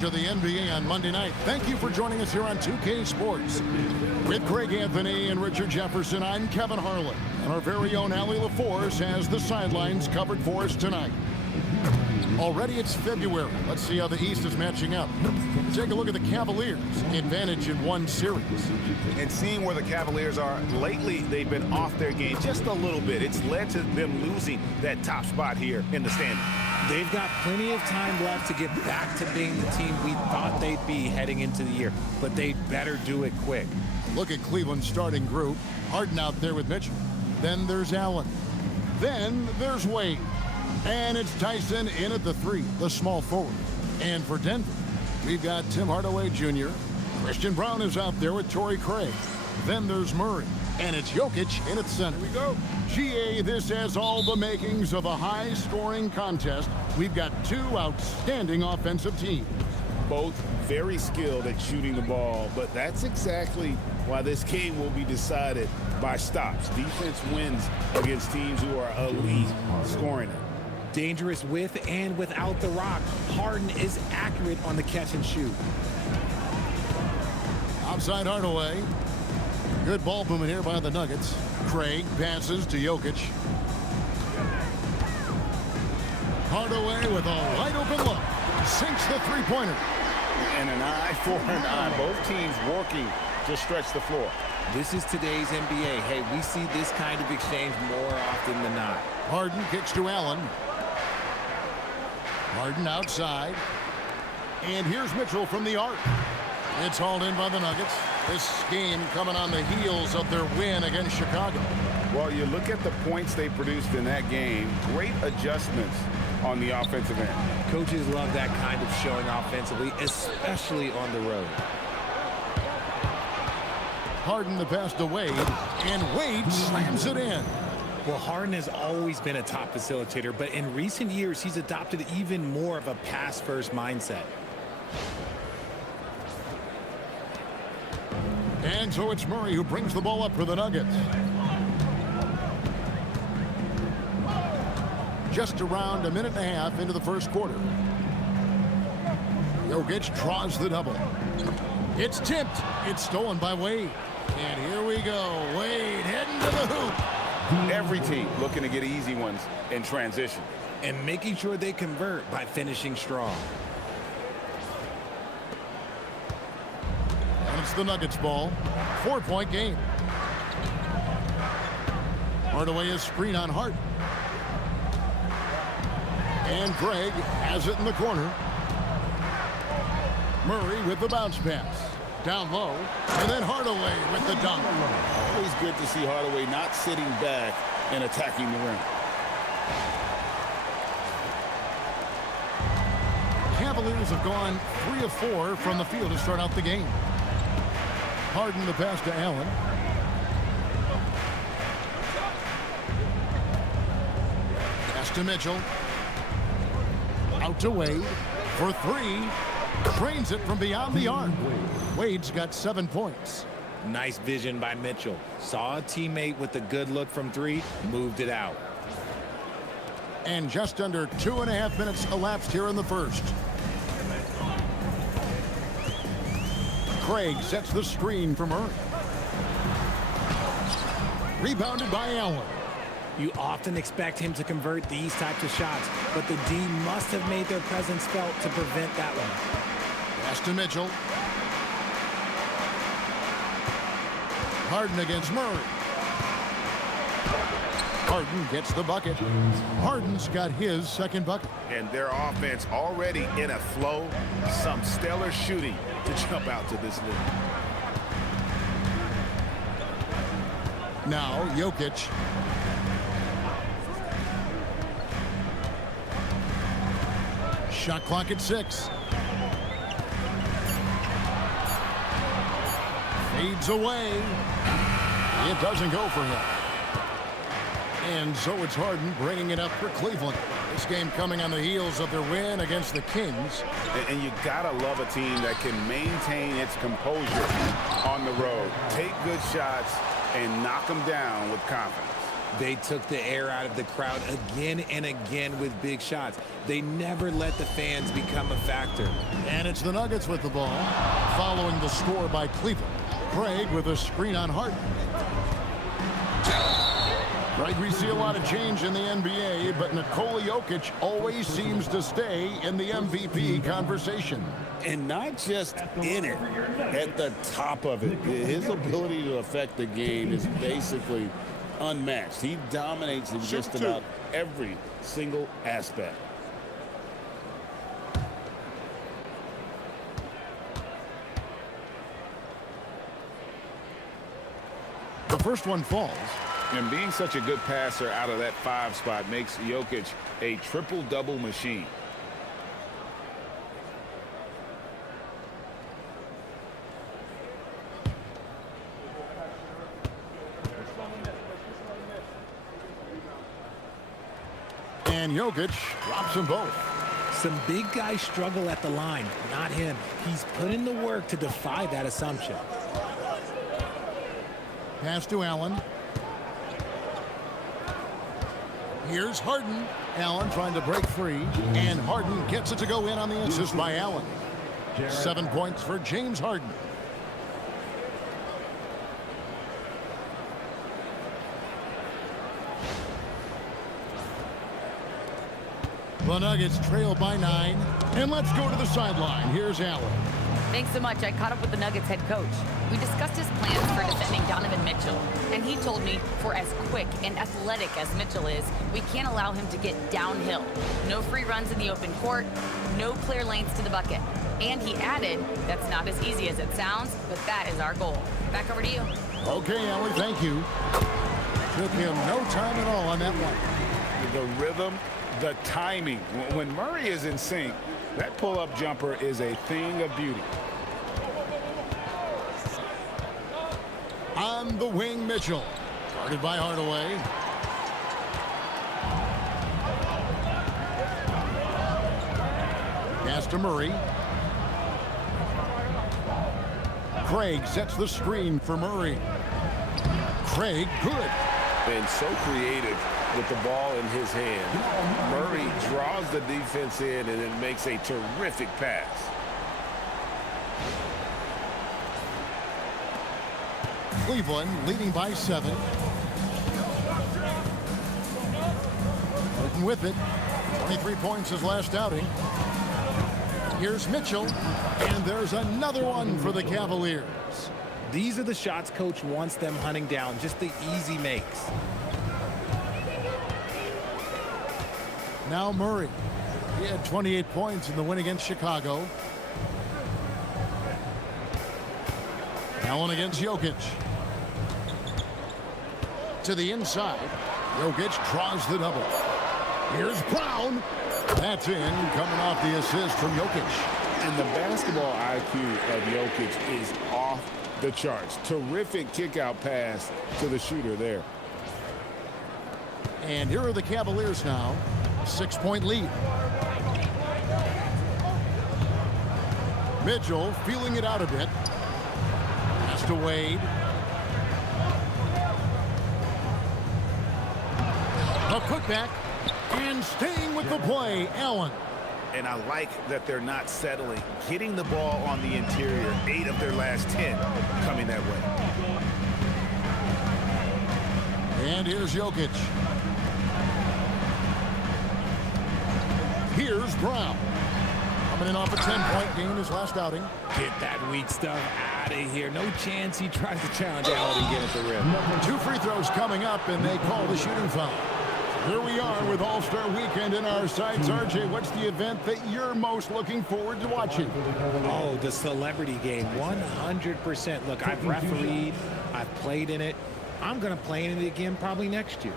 To the NBA on Monday night. Thank you for joining us here on 2K Sports. With Craig Anthony and Richard Jefferson, I'm Kevin Harlan. And our very own Allie LaForce has the sidelines covered for us tonight. Already it's February. Let's see how the East is matching up. Take a look at the Cavaliers. Advantage in one series. And seeing where the Cavaliers are, lately they've been off their game just a little bit. It's led to them losing that top spot here in the standings. They've got plenty of time left to get back to being the team we thought they'd be heading into the year, but they'd better do it quick. Look at Cleveland's starting group. Harden out there with Mitchell. Then there's Allen. Then there's Wade. And it's Tyson in at the 3, the small forward. And for Denver, we've got Tim Hardaway Jr. Christian Brown is out there with Torrey Craig. Then there's Murray. And it's Jokic in at center. Here we go. GA, this has all the makings of a high-scoring contest. We've got two outstanding offensive teams. Both very skilled at shooting the ball, but that's exactly why this game will be decided by stops. Defense wins against teams who are elite scoring it. Dangerous with and without the rock. Harden is accurate on the catch and shoot. Outside Hardaway. Good ball movement here by the Nuggets. Craig passes to Jokic. Hardaway with a wide open look. Sinks the three-pointer. And an eye for an eye. Both teams working to stretch the floor. This is today's NBA. Hey, we see this kind of exchange more often than not. Harden kicks to Allen. Harden outside. And here's Mitchell from the arc. It's hauled in by the Nuggets. This game coming on the heels of their win against Chicago. Well, you look at the points they produced in that game. Great adjustments on the offensive end. Coaches love that kind of showing offensively, especially on the road. Harden the pass to Wade, and Wade slams it in. Well, Harden has always been a top facilitator, but in recent years, he's adopted even more of a pass-first mindset. And so it's Murray who brings the ball up for the Nuggets. Just around a minute and a half into the first quarter. Jokic draws the double. It's tipped. It's stolen by Wade. And here we go. Wade heading to the hoop. Every team looking to get easy ones in transition. And making sure they convert by finishing strong. It's the Nuggets ball. 4-point game. Hardaway is screen on Harden. And Craig has it in the corner. Murray with the bounce pass. Down low. And then Hardaway with the dunk. Always good to see Hardaway not sitting back and attacking the rim. Cavaliers have gone 3 of 4 from the field to start out the game. Harden the pass to Allen. Pass to Mitchell. Out to Wade for 3. Trains it from beyond the arc. Wade's got 7 points. Nice vision by Mitchell. Saw a teammate with a good look from 3, moved it out. And just under 2.5 minutes elapsed here in the first. Craig sets the screen for Murray. Rebounded by Allen. You often expect him to convert these types of shots, but the D must have made their presence felt to prevent that one. Pass to Mitchell. Harden against Murray. Harden gets the bucket. Harden's got his second bucket. And their offense already in a flow. Some stellar shooting to jump out to this lead. Now Jokic. Shot clock at 6. Fades away. It doesn't go for him. And so it's Harden bringing it up for Cleveland. This game coming on the heels of their win against the Kings. And you gotta love a team that can maintain its composure on the road. Take good shots and knock them down with confidence. They took the air out of the crowd again and again with big shots. They never let the fans become a factor. And it's the Nuggets with the ball, following the score by Cleveland. Craig with a screen on Harden. Right, we see a lot of change in the NBA, but Nikola Jokic always seems to stay in the MVP conversation. And not just in it, at the top of it. His ability to affect the game is basically unmatched. He dominates in just about every single aspect. The first one falls. And being such a good passer out of that 5 spot makes Jokic a triple-double machine. And Jokic drops them both. Some big guys struggle at the line, not him. He's put in the work to defy that assumption. Pass to Allen. Here's Harden. Allen trying to break free, and Harden gets it to go in on the assist by Allen. 7 points for James Harden. The Nuggets trail by 9, and let's go to the sideline. Here's Allen. Thanks so much. I caught up with the Nuggets head coach. We discussed his plans for defending Donovan Mitchell, and he told me for as quick and athletic as Mitchell is, we can't allow him to get downhill. No free runs in the open court, no clear lanes to the bucket. And he added, that's not as easy as it sounds, but that is our goal. Back over to you. Okay, Allen, thank you. Took him no time at all on that one. The rhythm, the timing. When Murray is in sync, that pull-up jumper is a thing of beauty. On the wing, Mitchell. Guarded by Hardaway. Pass to Murray. Craig sets the screen for Murray. Craig, good. And so creative with the ball in his hand. Murray draws the defense in and then makes a terrific pass. Cleveland leading by 7. Harden with it. 23 points his last outing. Here's Mitchell, and there's another one for the Cavaliers. These are the shots coach wants them hunting down, just the easy makes. Now Murray. He had 28 points in the win against Chicago. Allen against Jokic. To the inside. Jokic draws the double. Here's Brown. That's in, coming off the assist from Jokic. And the basketball IQ of Jokic is off the charts. Terrific kick-out pass to the shooter there. And here are the Cavaliers now. 6-point lead. Mitchell feeling it out a bit. Pass to Wade. A putback. And staying with the play, Allen. And I like that they're not settling. Getting the ball on the interior, 8 of their last 10 coming that way. And here's Jokic. Here's Brown. Coming in off a 10-point game his last outing. Get that weak stuff out of here. No chance he tries to challenge Allen again at the rim. 2 free throws coming up, and they call the shooting foul. Here we are with All-Star Weekend in our sights. RJ, what's the event that you're most looking forward to watching? Oh, the celebrity game, 100%. Look, I've refereed, I've played in it. I'm going to play in it again probably next year.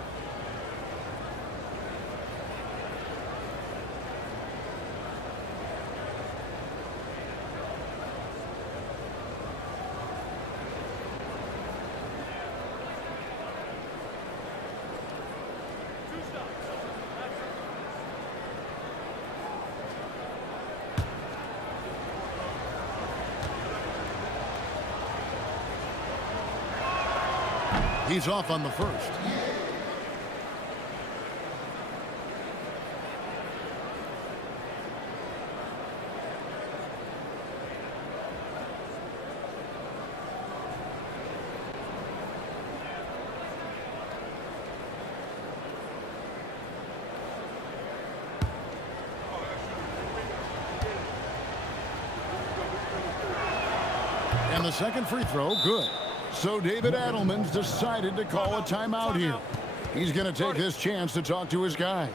He's off on the first. And the second free throw, good. So David Adelman's decided to call a timeout here. He's going to take this chance to talk to his guys.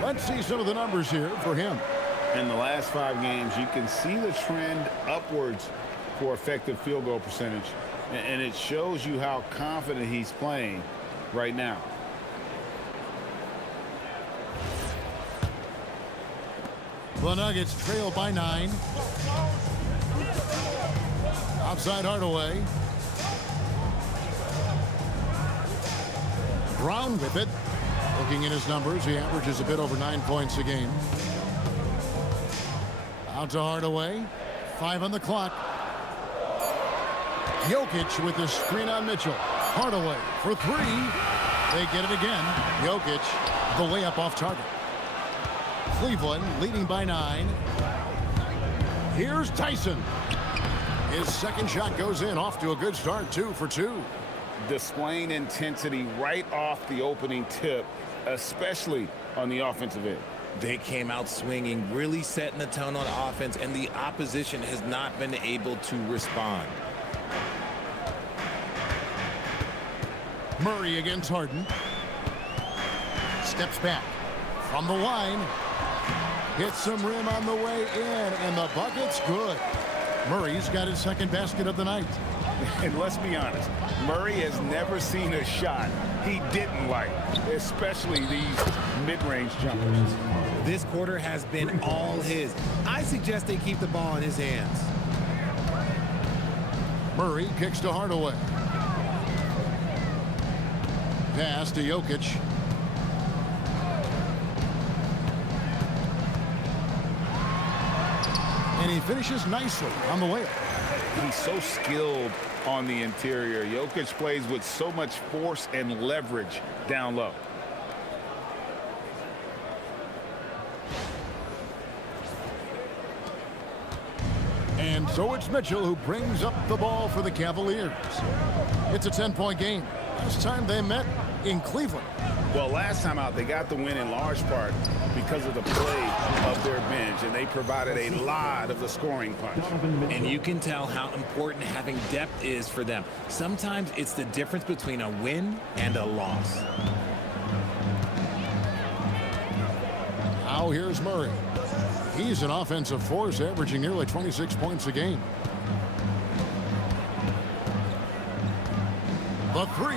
Let's see some of the numbers here for him. In the last 5 games, you can see the trend upwards for effective field goal percentage. And it shows you how confident he's playing right now. The Nuggets trail by 9. Outside Hardaway. Brown with it. Looking at his numbers, he averages a bit over 9 points a game. Out to Hardaway. 5 on the clock. Jokic with the screen on Mitchell. Hardaway for 3. They get it again. Jokic, the layup off target. Cleveland leading by 9. Here's Tyson. His second shot goes in, off to a good start, 2 for 2. Displaying intensity right off the opening tip, especially on the offensive end. They came out swinging, really setting the tone on offense, and the opposition has not been able to respond. Murray against Harden. Steps back from the line. Hits some rim on the way in, and the bucket's good. Murray's got his second basket of the night. And let's be honest, Murray has never seen a shot he didn't like, especially these mid-range jumpers. This quarter has been all his. I suggest they keep the ball in his hands. Murray kicks to Hardaway. Pass to Jokic. And he finishes nicely on the layup. He's so skilled on the interior. Jokic plays with so much force and leverage down low. And so it's Mitchell who brings up the ball for the Cavaliers. It's a 10-point game. Last time they met in Cleveland. Well, last time out, they got the win in large part because of the play of their bench, and they provided a lot of the scoring punch. And you can tell how important having depth is for them. Sometimes it's the difference between a win and a loss. Now here's Murray. He's an offensive force, averaging nearly 26 points a game. The 3.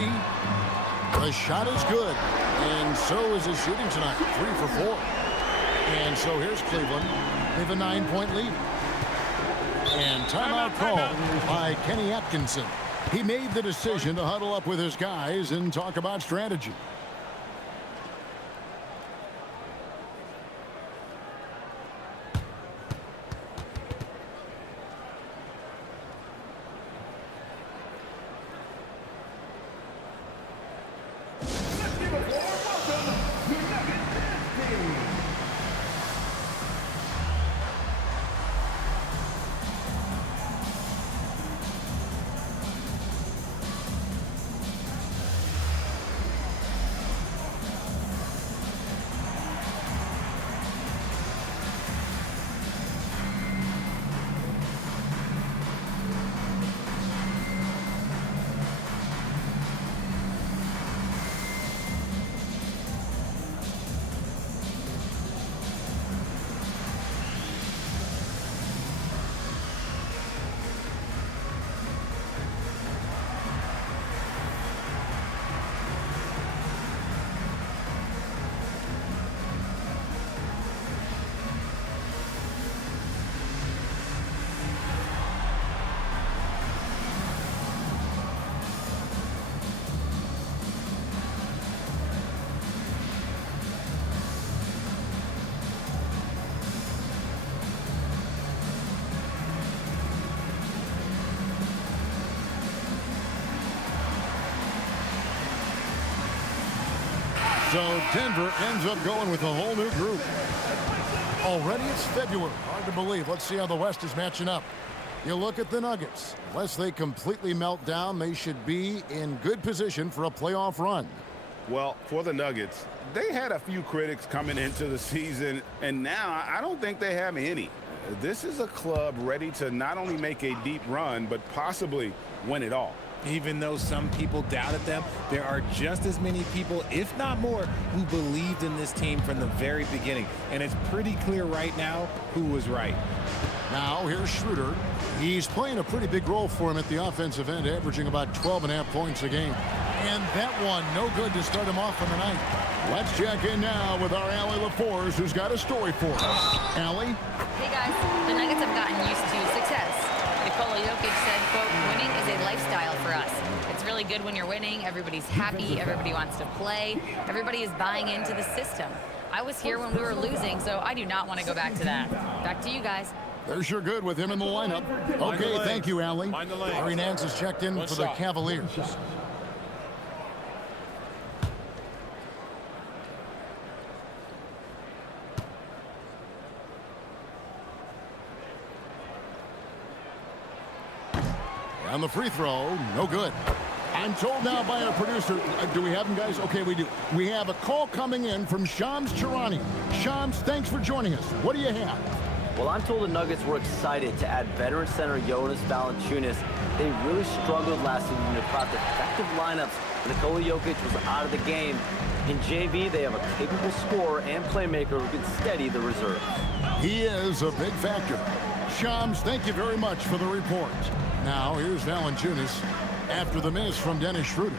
The shot is good. And so is his shooting tonight. 3 for 4. And so here's Cleveland. They have a 9-point lead. And timeout called by Kenny Atkinson. He made the decision to huddle up with his guys and talk about strategy. So Denver ends up going with a whole new group. Already it's February. Hard to believe. Let's see how the West is matching up. You look at the Nuggets. Unless they completely melt down, they should be in good position for a playoff run. Well, for the Nuggets, they had a few critics coming into the season, and now I don't think they have any. This is a club ready to not only make a deep run, but possibly win it all. Even though some people doubted them, there are just as many people, if not more, who believed in this team from the very beginning. And it's pretty clear right now who was right. Now, here's Schroeder. He's playing a pretty big role for him at the offensive end, averaging about 12.5 points a game. And that one, no good to start him off on the night. Let's check in now with our Allie LaForce, who's got a story for us. Allie? Hey, guys. The Nuggets have gotten used to success. Nikola Jokic said, quote, winning is a lifestyle for us. It's really good when you're winning. Everybody's happy. Everybody wants to play. Everybody is buying into the system. I was here when we were losing, so I do not want to go back to that. Back to you guys. They're sure good with him in the lineup. Okay, thank you, Allie. Larry Nance has checked in for the Cavaliers. On the free throw, no good. I'm told now by our producer, do we have him, guys? Okay, we do. We have a call coming in from Shams Charania. Shams, thanks for joining us. What do you have? Well, I'm told the Nuggets were excited to add veteran center Jonas Valanciunas. They really struggled last season to craft effective lineups when Nikola Jokic was out of the game. In JV, they have a capable scorer and playmaker who can steady the reserves. He is a big factor. Shams, thank you very much for the report. Now, here's Valanciunas after the miss from Dennis Schroeder.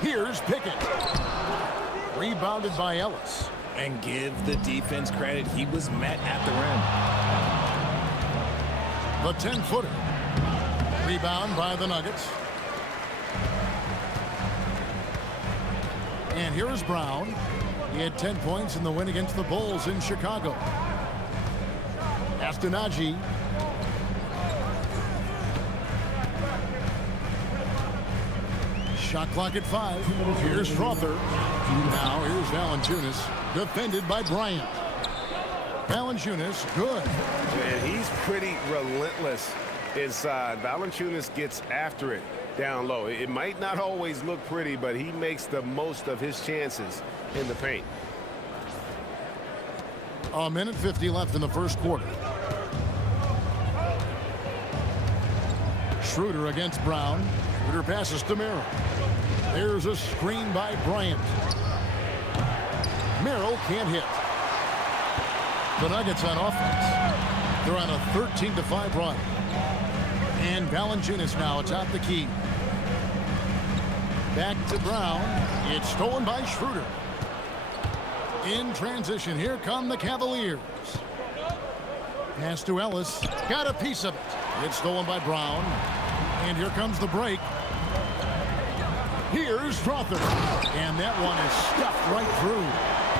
Here's Pickett. Rebounded by Ellis. And give the defense credit. He was met at the rim. The 10-footer. Rebound by the Nuggets. And here is Brown. He had 10 points in the win against the Bulls in Chicago. Astonagi. Shot clock at 5. Here's Strother. Now here's Valanciunas. Defended by Bryant. Valanciunas, good. And he's pretty relentless inside. Valanciunas gets after it down low. It might not always look pretty, but he makes the most of his chances in the paint. A minute 50 left in the first quarter. Schroeder against Brown. Schroeder passes to Merrill. There's a screen by Bryant. Merrill can't hit. The Nuggets on offense. They're on a 13-5 run. And Valanciunas now atop the key. Back to Brown. It's stolen by Schroeder. In transition, here come the Cavaliers. Pass to Ellis. Got a piece of it. It's stolen by Brown. And here comes the break. Here's Strother. And that one is stuffed right through.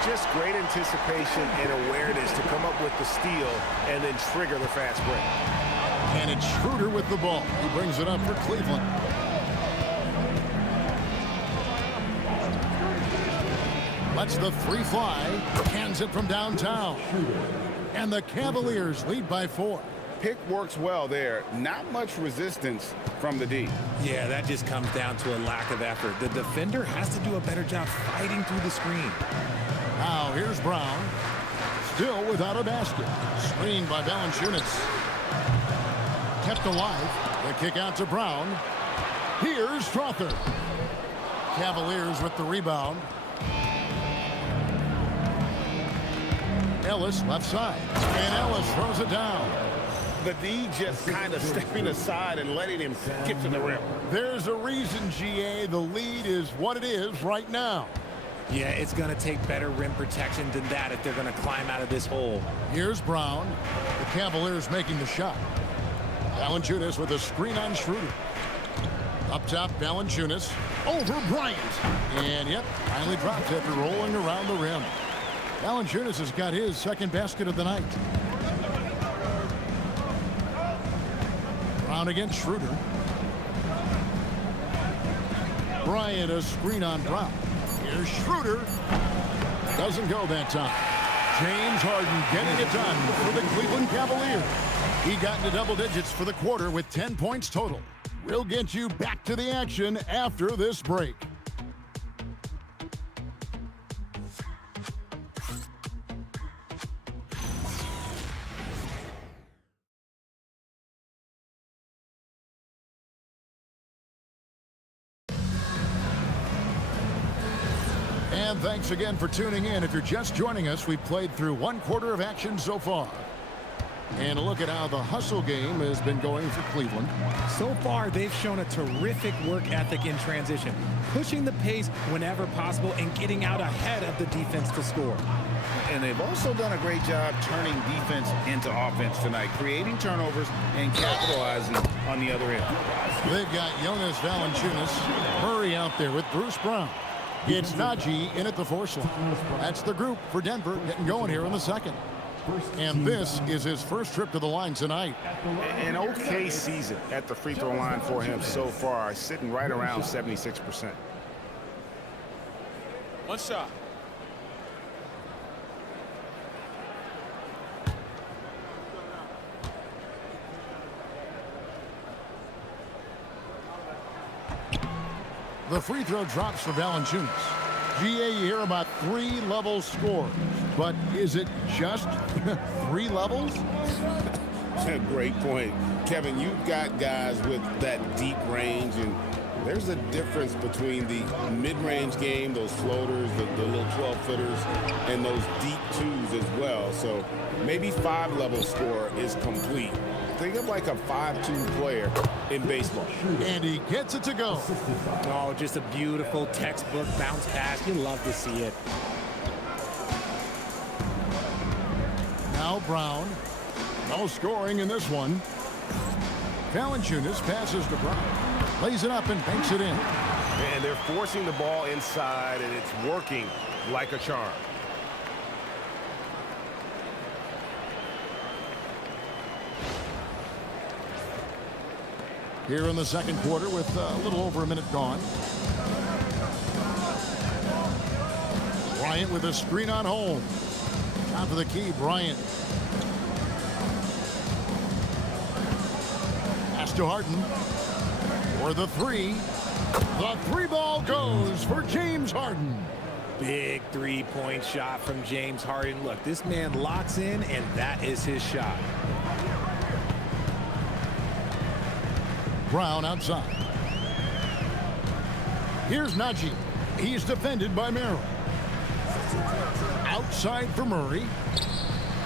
Just great anticipation and awareness to come up with the steal and then trigger the fast break. And it's Schroeder with the ball. He brings it up for Cleveland. Lets the three fly. Cans it from downtown. And the Cavaliers lead by 4. Pick works well there. Not much resistance from the D. Yeah, that just comes down to a lack of effort. The defender has to do a better job fighting through the screen. Now here's Brown. Still without a basket. Screened by Valanciunas. Kept alive. The kick out to Brown. Here's Strother. Cavaliers with the rebound. Ellis left side. And Ellis throws it down. The D just kind of stepping aside and letting him get to the rim. There's a reason, GA. The lead is what it is right now. Yeah, it's going to take better rim protection than that if they're going to climb out of this hole. Here's Brown. The Cavaliers making the shot. Valanciunas with a screen on Schroeder. Up top, Valanciunas. Over Bryant. And, yep, finally dropped after rolling around the rim. Valanciunas has got his second basket of the night. Brown against Schroeder. Bryant a screen on Brown. Here's Schroeder. Doesn't go that time. James Harden getting it done for the Cleveland Cavaliers. He got into double digits for the quarter with 10 points total. We'll get you back to the action after this break. And thanks again for tuning in. If you're just joining us, we've played through one quarter of action so far. And a look at how the hustle game has been going for Cleveland. So far, they've shown a terrific work ethic in transition, pushing the pace whenever possible and getting out ahead of the defense to score. And they've also done a great job turning defense into offense tonight, creating turnovers and capitalizing on the other end. They've got Jonas Valanciunas, Murray out there with Bruce Brown. It's Najee in at the 4 slot. That's the group for Denver getting going here in the second. And this is his first trip to the line tonight. An okay season at the free throw line for him so far, sitting right around 76%. One shot. The free throw drops for Valanciunas. GA, you hear about 3-level scores, but is it just 3 levels? Great point. Kevin, you've got guys with that deep range, and there's a difference between the mid-range game, those floaters, the little 12-footers, and those deep twos as well. So maybe 5-level score is complete. Think of like a 5-2 player in baseball. And he gets it to go. Oh, just a beautiful textbook bounce pass. You love to see it. Now Brown. No scoring in this one. Valanciunas passes to Brown. Lays it up and banks it in. And they're forcing the ball inside, and it's working like a charm. Here in the second quarter with a little over a minute gone. Bryant with a screen on Holmes. Top of the key, Bryant. Pass to Harden. For the 3. The 3 ball goes for James Harden. Big 3-point shot from James Harden. Look, this man locks in, and that is his shot. Brown outside. Here's Najee. He's defended by Merrill. Outside for Murray.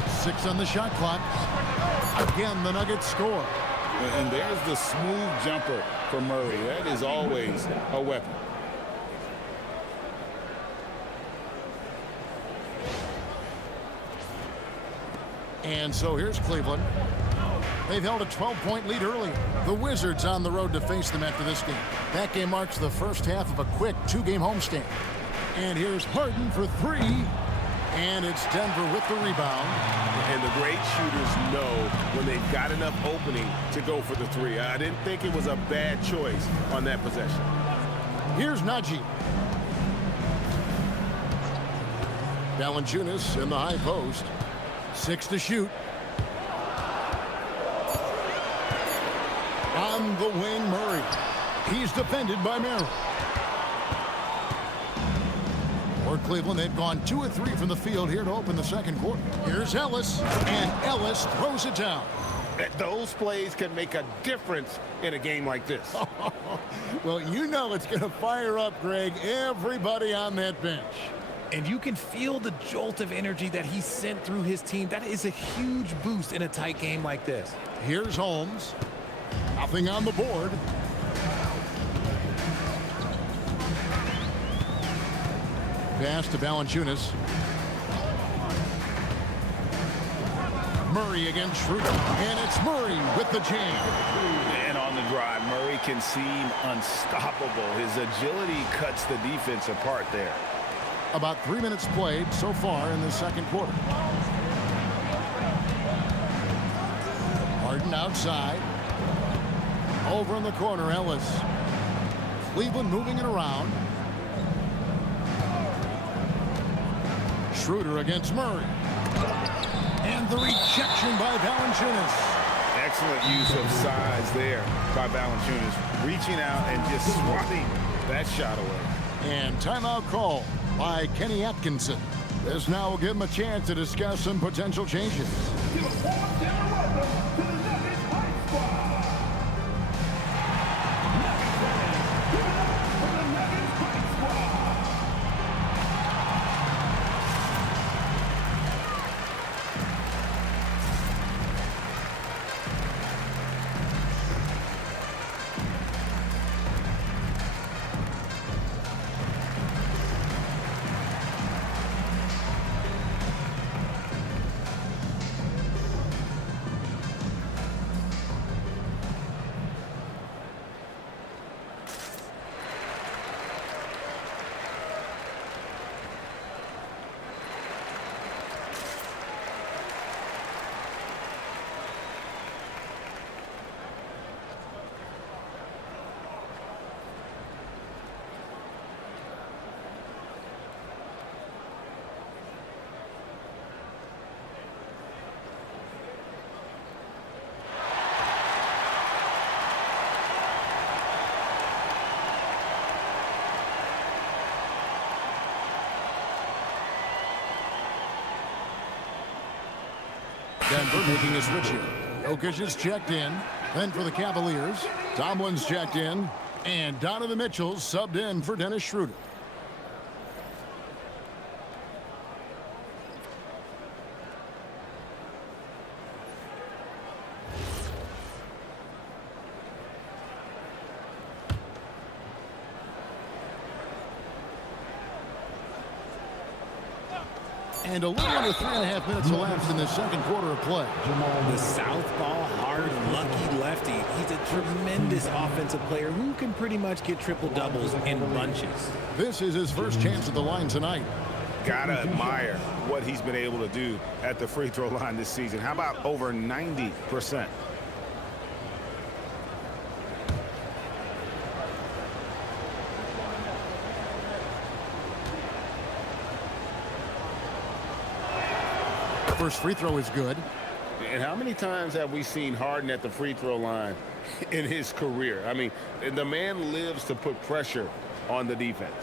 6 on the shot clock. Again, the Nuggets score. And there's the smooth jumper for Murray. That is always a weapon. And so here's Cleveland. They've held a 12-point lead earlier. The Wizards on the road to face them after this game. That game marks the first half of a quick 2-game homestand. And here's Harden for 3. And it's Denver with the rebound. And the great shooters know when they've got enough opening to go for the 3. I didn't think it was a bad choice on that possession. Here's Najee. Valanciunas in the high post. 6 to shoot. On the wing, Murray. He's defended by Merrill. For Cleveland, they've gone 2 of 3 from the field here to open the second quarter. Here's Ellis, and Ellis throws it down. Those plays can make a difference in a game like this. Well, you know it's going to fire up, Greg, everybody on that bench. And you can feel the jolt of energy that he sent through his team. That is a huge boost in a tight game like this. Here's Holmes. Nothing on the board. Pass to Valanciunas. Murray against Schroeder. And it's Murray with the jam. And on the drive, Murray can seem unstoppable. His agility cuts the defense apart there. About 3 minutes played so far in the second quarter. Harden outside. Over in the corner, Ellis. Cleveland moving it around. Schroeder against Murray. And the rejection by Valanciunas. Excellent use of size there by Valanciunas, reaching out and just swatting that shot away. And timeout call by Kenny Atkinson. This now will give him a chance to discuss some potential changes. Denver making a switch here. Jokic is checked in. Then for the Cavaliers, Tomlin's checked in. And Donovan Mitchell subbed in for Dennis Schroeder. And a little under 3.5 minutes elapsed in the second quarter of play. The southpaw, hard, lucky lefty. He's a tremendous offensive player who can pretty much get triple-doubles in bunches. This is his first chance at the line tonight. Gotta admire what he's been able to do at the free throw line this season. How about over 90%? First free throw is good. And how many times have we seen Harden at the free throw line in his career? I mean, the man lives to put pressure on the defense.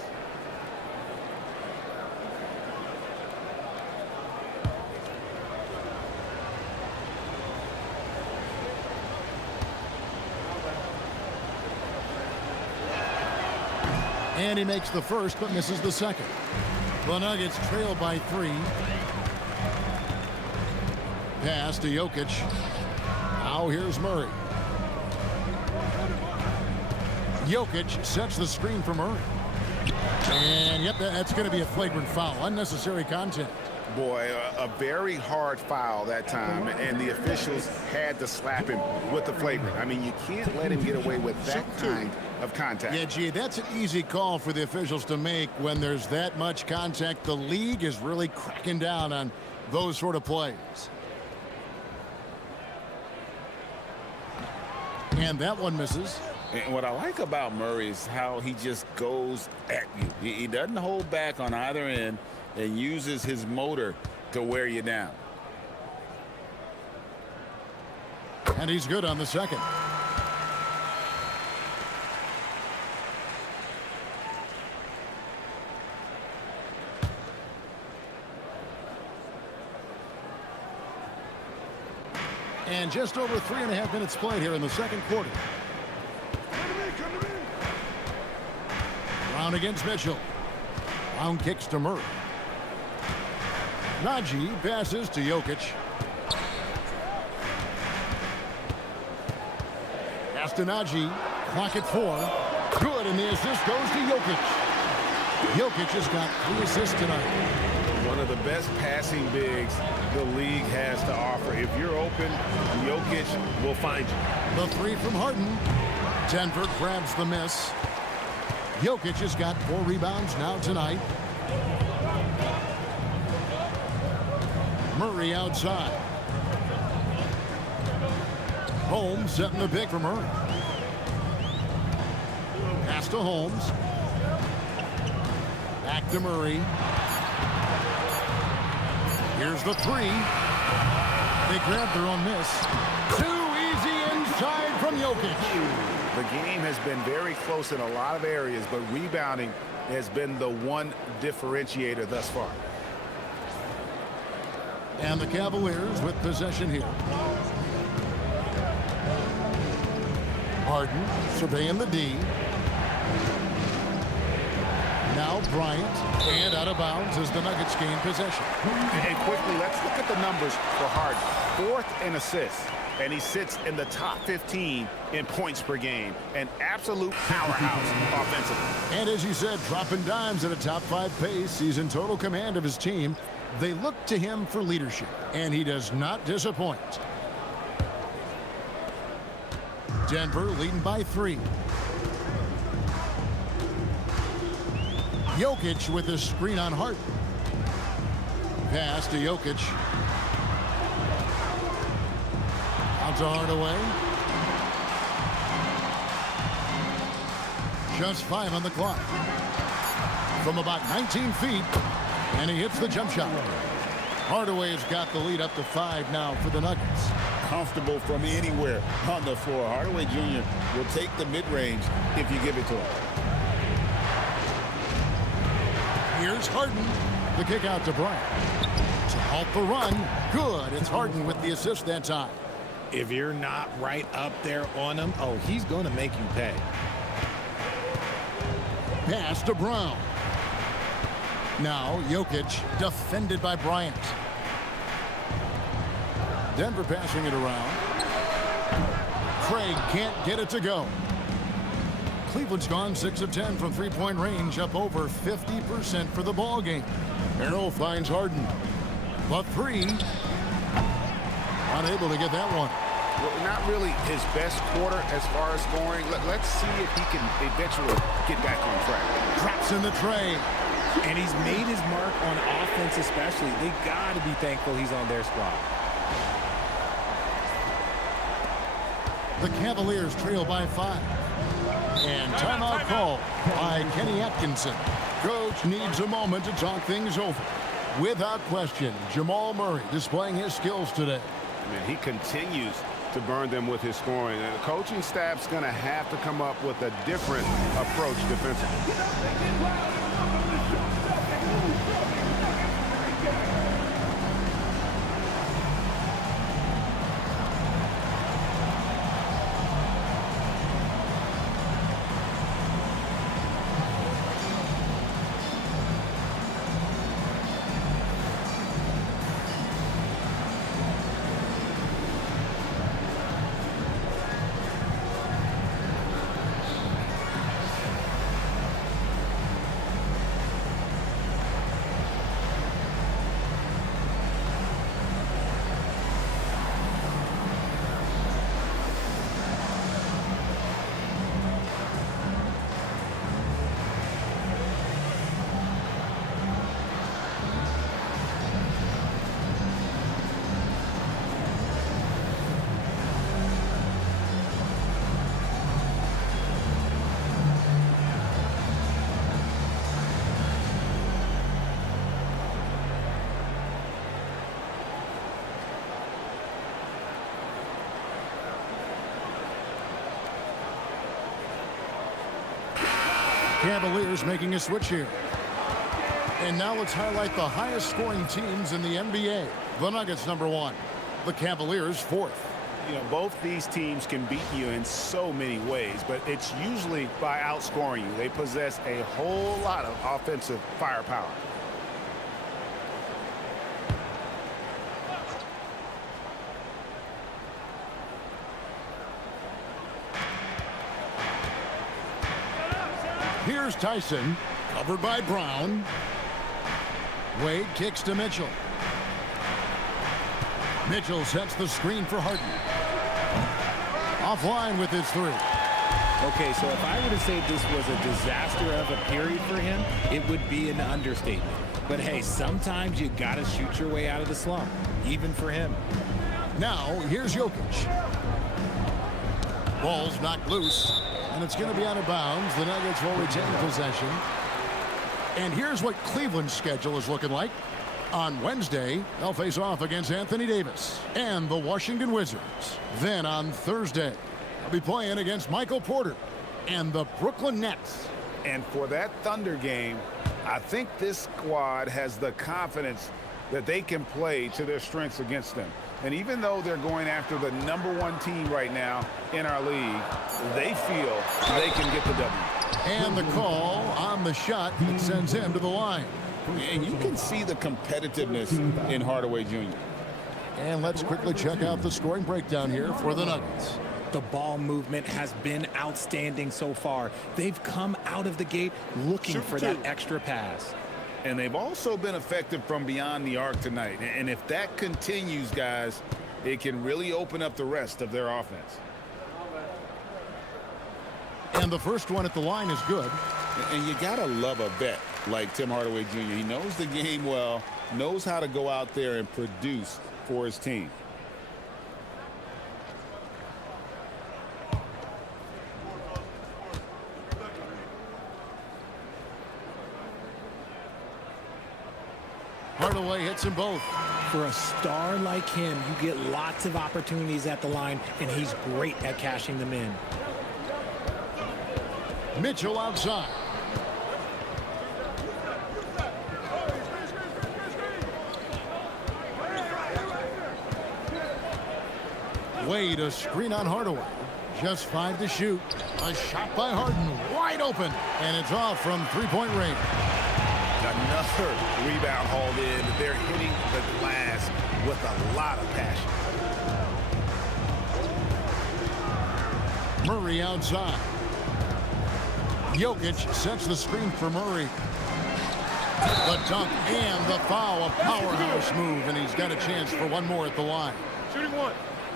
And he makes the first but misses the second. The Nuggets trail by 3. Pass to Jokic. Now here's Murray. Jokic sets the screen for Murray. And yep, that's going to be a flagrant foul. Unnecessary contact. Boy, a very hard foul that time, and the officials had to slap him with the flagrant. I mean, you can't let him get away with that kind of contact. Yeah, gee, that's an easy call for the officials to make when there's that much contact. The league is really cracking down on those sort of plays. And that one misses. And what I like about Murray is how he just goes at you. He doesn't hold back on either end and uses his motor to wear you down. And he's good on the second. And just over 3.5 minutes played here in the second quarter. Brown against Mitchell. Brown kicks to Murray. Najee passes to Jokic. Pass to Najee. Clock at 4. Good, and the assist goes to Jokic. Jokic has got 3 assists tonight. One of the best passing bigs the league has to offer. If you're open, Jokic will find you. The 3 from Harden. Denver grabs the miss. Jokic has got 4 rebounds now tonight. Murray outside. Holmes setting the pick for Murray. Pass to Holmes. Back to Murray. Here's the three. They grab their own miss. Too easy inside from Jokic. The game has been very close in a lot of areas, but rebounding has been the one differentiator thus far. And the Cavaliers with possession here. Harden surveying the D. Now Bryant, and out of bounds as the Nuggets gain possession. And quickly, let's look at the numbers for Harden. 4th in assists, and he sits in the top 15 in points per game. An absolute powerhouse offensively. And as you said, dropping dimes at a top 5 pace. He's in total command of his team. They look to him for leadership, and he does not disappoint. Denver leading by 3. Jokic with a screen on Harden. Pass to Jokic. Out to Hardaway. Just 5 on the clock. From about 19 feet, and he hits the jump shot. Hardaway's got the lead up to 5 now for the Nuggets. Comfortable from anywhere on the floor. Hardaway Jr. will take the mid-range if you give it to him. Here's Harden. The kick out to Bryant. To halt the run. Good. It's Harden with the assist that time. If you're not right up there on him, oh, he's going to make you pay. Pass to Brown. Now Jokic defended by Bryant. Denver passing it around. Craig can't get it to go. Cleveland's gone 6 of 10 from three-point range, up over 50% for the ball game. Arrow finds Harden. But 3. Unable to get that one. Well, not really his best quarter as far as scoring. Let's see if he can eventually get back on track. Drops in the tray. And he's made his mark on offense especially. They got to be thankful he's on their squad. The Cavaliers trail by 5. And timeout call by Kenny Atkinson. Coach needs a moment to talk things over. Without question, Jamal Murray displaying his skills today. Man, he continues to burn them with his scoring. And the coaching staff's going to have to come up with a different approach defensively. Cavaliers making a switch here. And now let's highlight the highest scoring teams in the NBA. The Nuggets #1. The Cavaliers 4th. You know, both these teams can beat you in so many ways, but it's usually by outscoring you. They possess a whole lot of offensive firepower. Here's Tyson, covered by Brown. Wade kicks to Mitchell. Mitchell sets the screen for Harden. Offline with his 3. Okay, so if I were to say this was a disaster of a period for him, it would be an understatement. But hey, sometimes you got to shoot your way out of the slump, even for him. Now, here's Jokic. Ball's knocked loose, and it's going to be out of bounds. The Nuggets will retain possession. And here's what Cleveland's schedule is looking like. On Wednesday, they'll face off against Anthony Davis and the Washington Wizards. Then on Thursday, they'll be playing against Michael Porter and the Brooklyn Nets. And for that Thunder game, I think this squad has the confidence that they can play to their strengths against them. And even though they're going after the #1 team right now in our league, they feel they can get the W. And the call on the shot that sends him to the line. And you can see the competitiveness in Hardaway Jr. And let's quickly check out the scoring breakdown here for the Nuggets. The ball movement has been outstanding so far. They've come out of the gate looking for that extra pass. And they've also been effective from beyond the arc tonight. And if that continues, guys, it can really open up the rest of their offense. And the first one at the line is good. And you got to love a vet like Tim Hardaway Jr. He knows the game well, knows how to go out there and produce for his team. Hardaway hits them both. For a star like him, you get lots of opportunities at the line, and he's great at cashing them in. Mitchell outside. Wade, a screen on Hardaway. Just 5 to shoot. A shot by Harden, wide open. And it's off from three-point range. Another rebound hauled in. They're hitting the glass with a lot of passion. Murray outside. Jokic sets the screen for Murray. The dunk and the foul, a powerhouse move, and he's got a chance for one more at the line. Shooting one.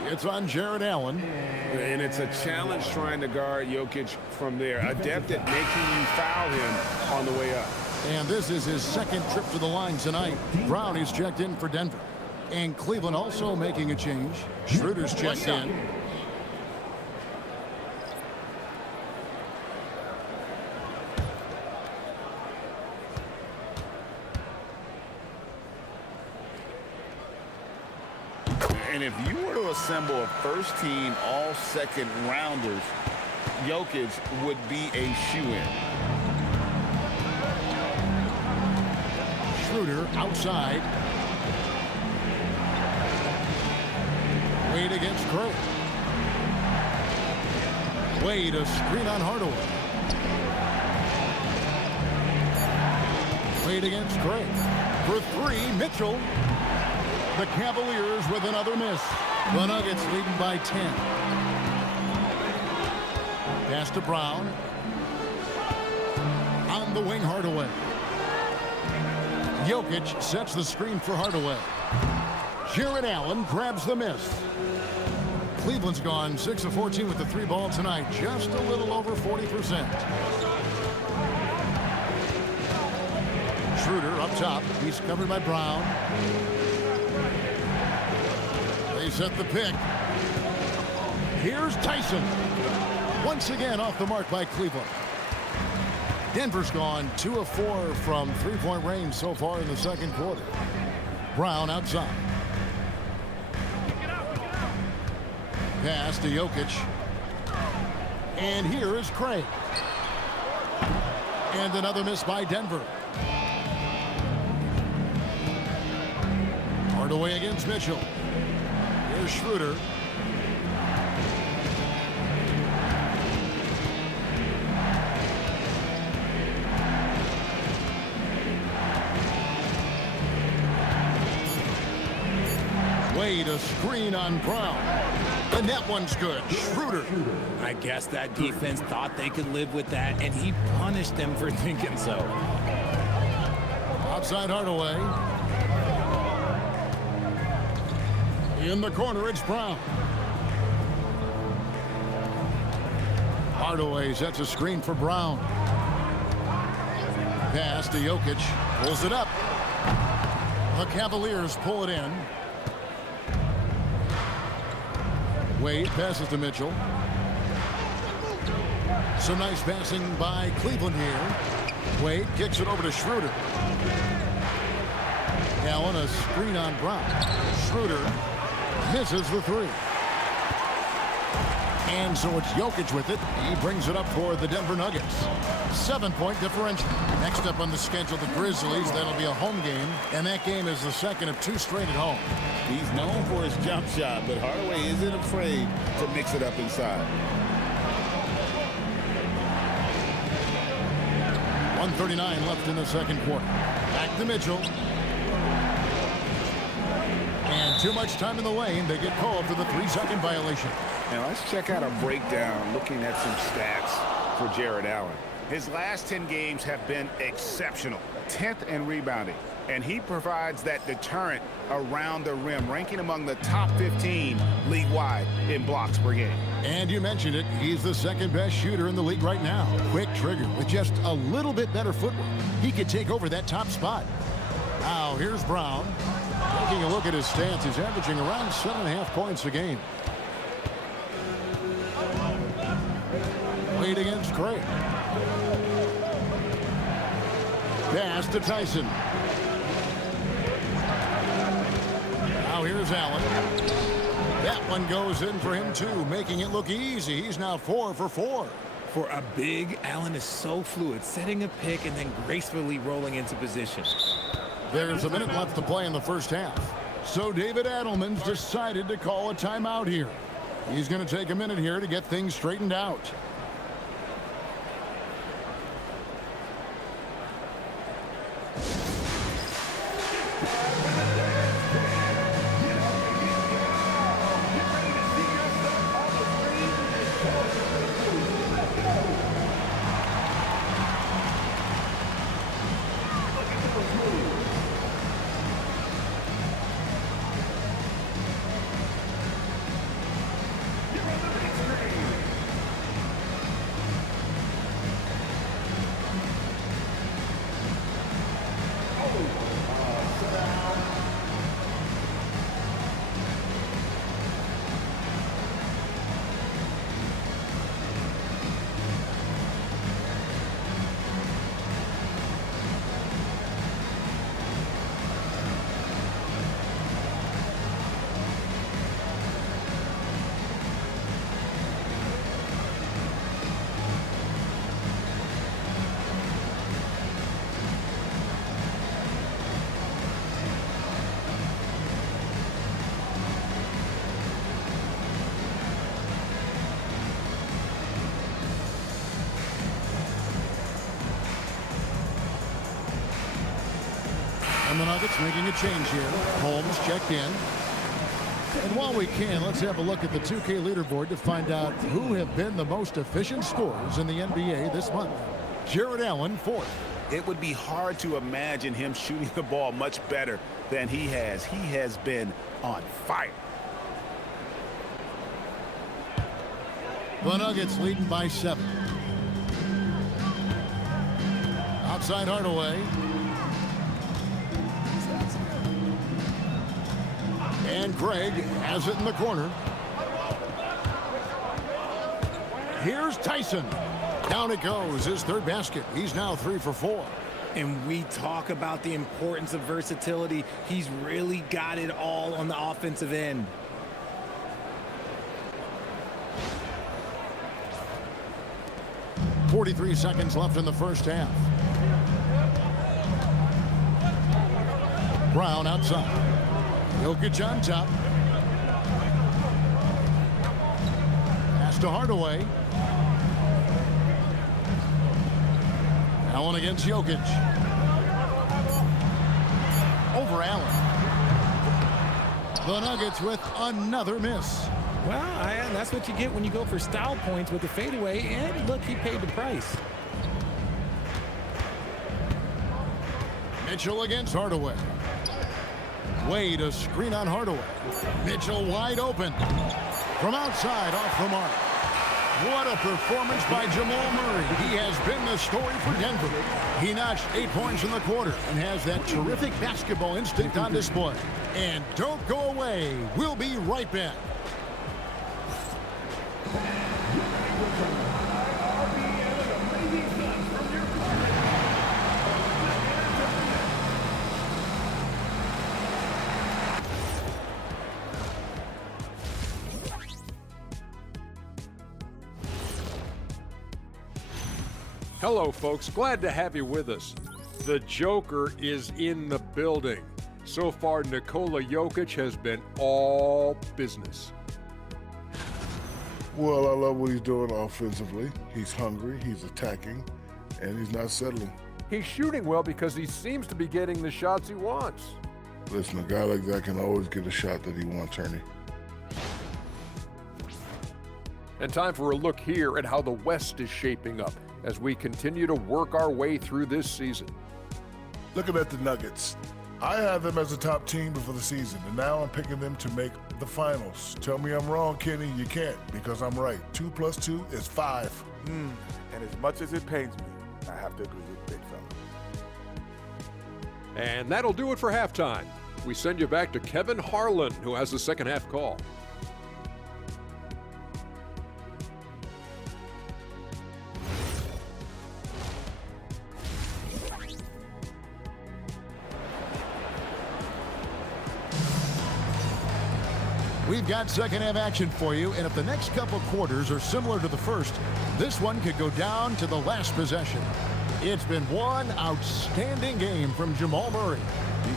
It's on Jared Allen. And it's a challenge trying to guard Jokic from there. Adept at making you foul him on the way up. And this is his second trip to the line tonight. Brown is checked in for Denver. And Cleveland also making a change. Schroeder's checked in. And if you were to assemble a first-team all-second rounders, Jokic would be a shoe-in. Schroeder outside. Wade against Craig. Wade, a screen on Hardaway. Wade against Craig. For three, Mitchell. The Cavaliers with another miss. The Nuggets leading by 10. Pass to Brown. On the wing, Hardaway. Jokic sets the screen for Hardaway. Jared Allen grabs the miss. Cleveland's gone 6 of 14 with the three ball tonight. Just a little over 40%. Schroeder up top. He's covered by Brown. They set the pick. Here's Tyson. Once again off the mark by Cleveland. Denver's gone 2 of 4 from three-point range so far in the second quarter. Brown outside. Pass to Jokic. And here is Craig. And another miss by Denver. Hardaway against Mitchell. Here's Schroeder. Wade, a screen on Brown. And that one's good. Schroeder. I guess that defense thought they could live with that, and he punished them for thinking so. Outside Hardaway. In the corner, it's Brown. Hardaway sets a screen for Brown. Pass to Jokic. Pulls it up. The Cavaliers pull it in. Wade passes to Mitchell. Some nice passing by Cleveland here. Wade kicks it over to Schroeder. Allen, a screen on Brown. Schroeder misses the three. And so it's Jokic with it. He brings it up for the Denver Nuggets. 7-point differential. Next up on the schedule, the Grizzlies. That'll be a home game. And that game is the second of 2 straight at home. He's known for his jump shot, but Hardaway isn't afraid to mix it up inside. 1:39 left in the second quarter. Back to Mitchell. And too much time in the lane. They get called for the 3-second violation. Now let's check out a breakdown looking at some stats for Jared Allen. His last 10 games have been exceptional. 10th in rebounding. And he provides that deterrent around the rim, ranking among the top 15 league-wide in blocks per game. And you mentioned it, he's the second best shooter in the league right now. Quick trigger with just a little bit better footwork. He could take over that top spot. Now here's Brown. Taking a look at his stats, he's averaging around 7.5 points a game. Lead against Craig. Pass to Tyson. Now here's Allen. That one goes in for him too, making it look easy. He's now 4 for 4. For a big, Allen is so fluid, setting a pick and then gracefully rolling into position. There's a minute left to play in the first half. So David Adelman's decided to call a timeout here. He's going to take a minute here to get things straightened out. And the Nuggets making a change here. Holmes checked in. And while we can, let's have a look at the 2K leaderboard to find out who have been the most efficient scorers in the NBA this month. Jared Allen, 4th. It would be hard to imagine him shooting the ball much better than he has. He has been on fire. The Nuggets leading by 7. Outside Hardaway. And Craig has it in the corner. Here's Tyson. Down it goes, his 3rd basket. He's now 3 for 4. And we talk about the importance of versatility. He's really got it all on the offensive end. .43 seconds left in the first half. Brown outside. Jokic on top. Pass to Hardaway. Allen against Jokic. Over Allen. The Nuggets with another miss. Well, that's what you get when you go for style points with the fadeaway. And look, he paid the price. Mitchell against Hardaway. Wade, a screen on Hardaway. Mitchell wide open. From outside, off the mark. What a performance by Jamal Murray. He has been the story for Denver. He notched 8 points in the quarter and has that terrific basketball instinct on display. And don't go away. We'll be right back. Hello, folks. Glad to have you with us. The Joker is in the building. So far, Nikola Jokic has been all business. Well, I love what he's doing offensively. He's hungry, he's attacking, and he's not settling. He's shooting well because he seems to be getting the shots he wants. Listen, a guy like that can always get a shot that he wants, Ernie. And time for a look here at how the West is shaping up as we continue to work our way through this season. Looking at the Nuggets, I had them as a top team before the season, and now I'm picking them to make the finals. Tell me I'm wrong, Kenny. You can't, because I'm right. 2 + 2 is 5. And as much as it pains me, I have to agree with Big Fella. And that'll do it for halftime. We send you back to Kevin Harlan, who has the second half call. We've got second half action for you, and if the next couple quarters are similar to the first, this one could go down to the last possession. It's been one outstanding game from Jamal Murray.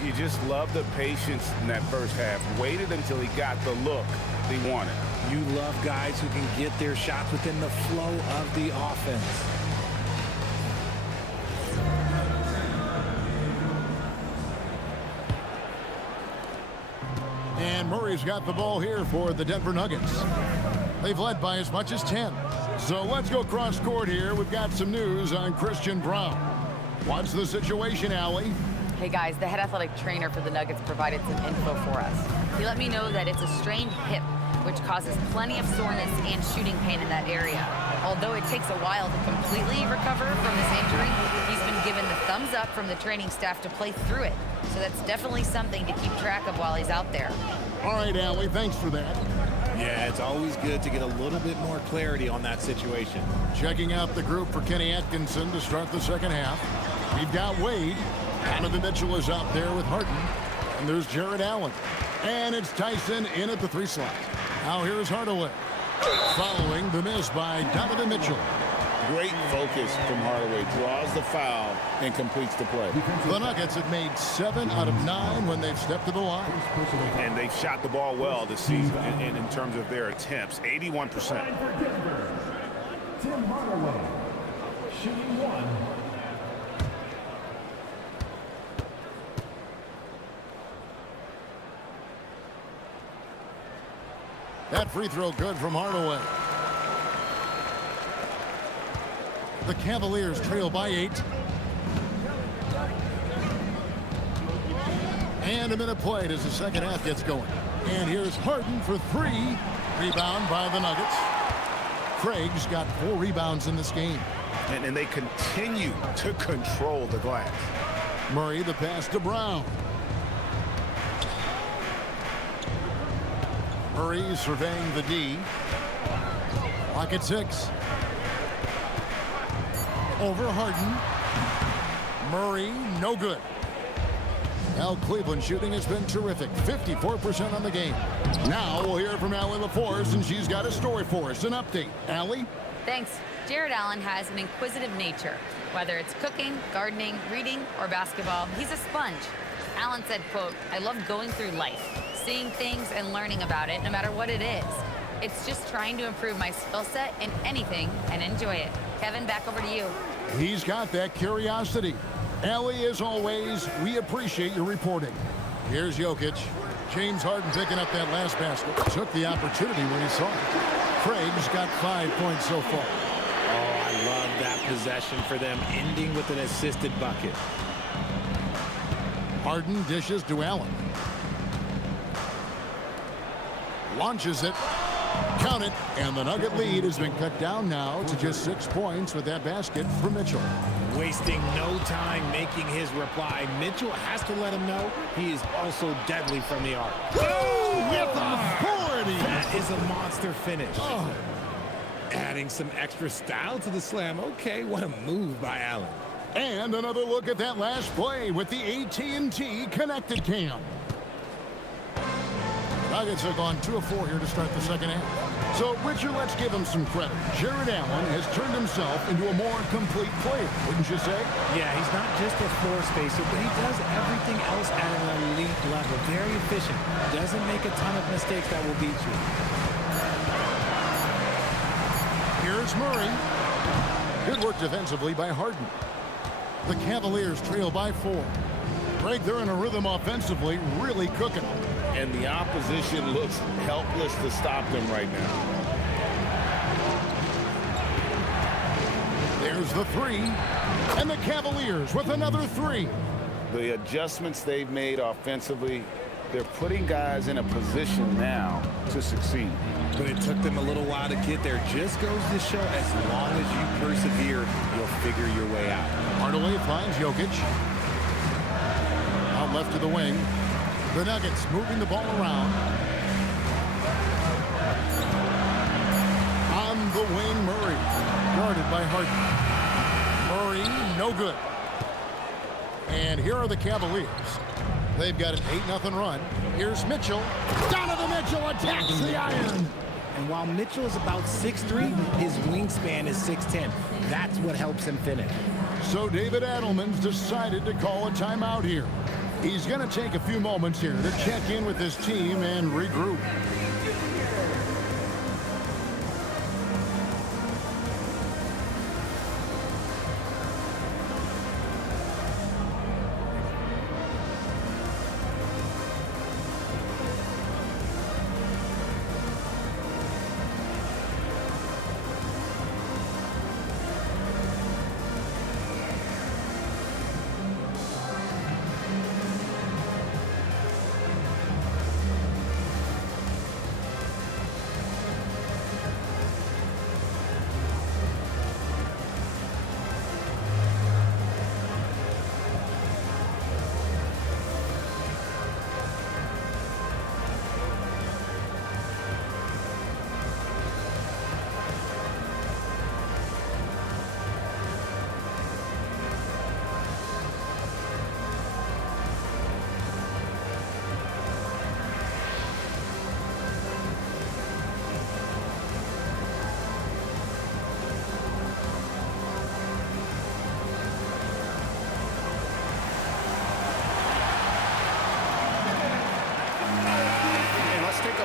You just love the patience in that first half. Waited until he got the look he wanted. You love guys who can get their shots within the flow of the offense. And Murray's got the ball here for the Denver Nuggets. They've led by as much as 10. So let's go cross court here. We've got some news on Christian Braun. What's the situation, Allie? Hey guys, the head athletic trainer for the Nuggets provided some info for us. He let me know that it's a strained hip, which causes plenty of soreness and shooting pain in that area. Although it takes a while to completely recover from this injury, he's been given the thumbs up from the training staff to play through it. So that's definitely something to keep track of while he's out there. All right, Allie, thanks for that. Yeah, it's always good to get a little bit more clarity on that situation. Checking out the group for Kenny Atkinson to start the second half. We've got Wade. Donovan Mitchell is out there with Harden. And there's Jared Allen. And it's Tyson in at the 3 slot. Now here's Hardaway. Following the miss by Donovan Mitchell. Great focus from Hardaway. Draws the foul and completes the play. The Nuggets have made 7 out of 9 when they've stepped to the line. And they've shot the ball well this season in terms of their attempts. 81%. Tim Hardaway, shooting 1. That free throw good from Hardaway. The Cavaliers trail by 8. And a minute played as the second half gets going. And here's Harden for 3. Rebound by the Nuggets. Craig's got 4 rebounds in this game. And they continue to control the glass. Murray the pass to Brown. Murray surveying the D. Clock at 6. Over Harden. Murray, no good. Now Cleveland shooting has been terrific. 54% on the game. Now we'll hear from Allie LaForce, and she's got a story for us. An update. Allie? Thanks. Jared Allen has an inquisitive nature. Whether it's cooking, gardening, reading, or basketball, he's a sponge. Allen said, quote, "I love going through life, seeing things and learning about it no matter what it is. It's just trying to improve my skill set in anything and enjoy it." Kevin, back over to you. He's got that curiosity. Allie, as always, we appreciate your reporting. Here's Jokic. James Harden picking up that last basket. Took the opportunity when he saw it. Craig's got 5 points so far. Oh, I love that possession for them, ending with an assisted bucket. Harden dishes to Allen. Launches it. Count it. And the Nugget lead has been cut down now to just 6 points with that basket from Mitchell. Wasting no time making his reply. Mitchell has to let him know he is also deadly from the arc. Oh, with authority. That is a monster finish. Oh. Adding some extra style to the slam. Okay, what a move by Allen. And another look at that last play with the AT&T connected cam. Nuggets have gone 2 of 4 here to start the second half. So, Richard, let's give him some credit. Jared Allen has turned himself into a more complete player, wouldn't you say? Yeah, he's not just a floor spacer, but he does everything else at an elite level. Very efficient. Doesn't make a ton of mistakes that will beat you. Here's Murray. Good work defensively by Harden. The Cavaliers trail by 4. Greg, they're in a rhythm offensively, really cooking. And the opposition looks helpless to stop them right now. There's the 3. And the Cavaliers with another 3. The adjustments they've made offensively, they're putting guys in a position now to succeed. But it took them a little while to get there. Just goes to show as long as you persevere, you'll figure your way out. Hardaway finds Jokic. Out left to the wing. The Nuggets moving the ball around. On the wing, Murray. Guarded by Harden. Murray, no good. And here are the Cavaliers. They've got an 8-0 run. Here's Mitchell. Donovan Mitchell attacks the iron. And while Mitchell is about 6'3", his wingspan is 6'10". That's what helps him finish. So David Adelman's decided to call a timeout here. He's going to take a few moments here to check in with his team and regroup.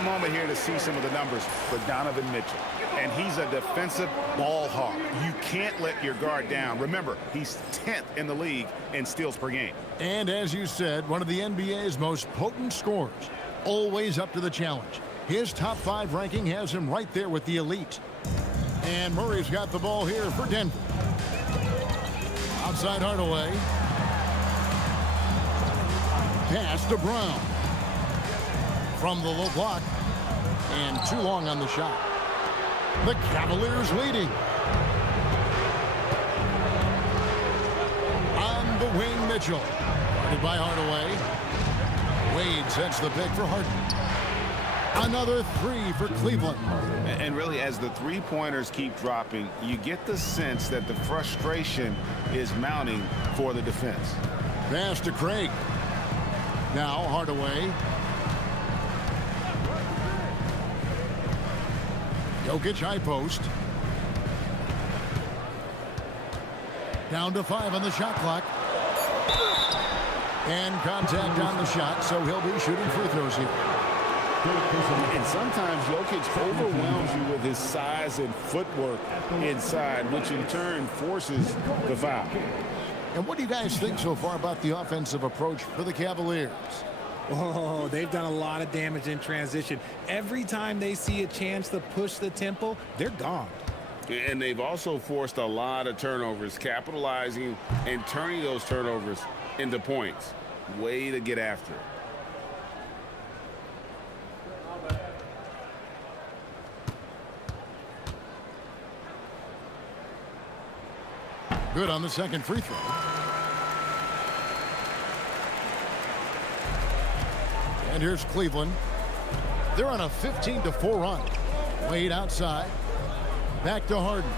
Moment here to see some of the numbers for Donovan Mitchell. And he's a defensive ball hawk. You can't let your guard down. Remember, he's 10th in the league in steals per game. And as you said, one of the NBA's most potent scorers. Always up to the challenge. His top 5 ranking has him right there with the elite. And Murray's got the ball here for Denver. Outside Hardaway. Pass to Brown. From the low block. And too long on the shot. The Cavaliers leading. On the wing, Mitchell. Guarded by Hardaway. Wade sets the pick for Harden. Another 3 for Cleveland. And really, as the three-pointers keep dropping, you get the sense that the frustration is mounting for the defense. Pass to Craig. Now Hardaway. Jokic high post. Down to 5 on the shot clock. And contact on the shot, so he'll be shooting free throws here. And sometimes Jokic overwhelms you with his size and footwork inside, which in turn forces the foul. And what do you guys think so far about the offensive approach for the Cavaliers? Oh, they've done a lot of damage in transition. Every time they see a chance to push the tempo, they're gone. And they've also forced a lot of turnovers, capitalizing and turning those turnovers into points. Way to get after it. Good on the second free throw. And here's Cleveland. They're on a 15-4 run. Wade outside. Back to Harden.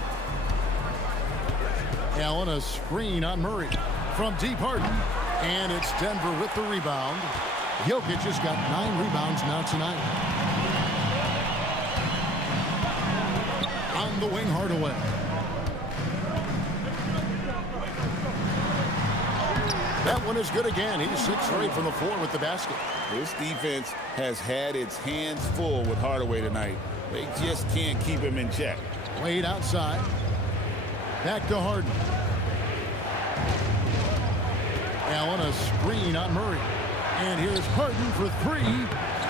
Allen, a screen on Murray. From deep, Harden. And it's Denver with the rebound. Jokic has got 9 rebounds now tonight. On the wing, Hardaway. That one is good again. He's 6 straight from the floor with the basket. This defense has had its hands full with Hardaway tonight. They just can't keep him in check. Wade outside. Back to Harden. Allen, a screen on Murray. And here's Harden for 3.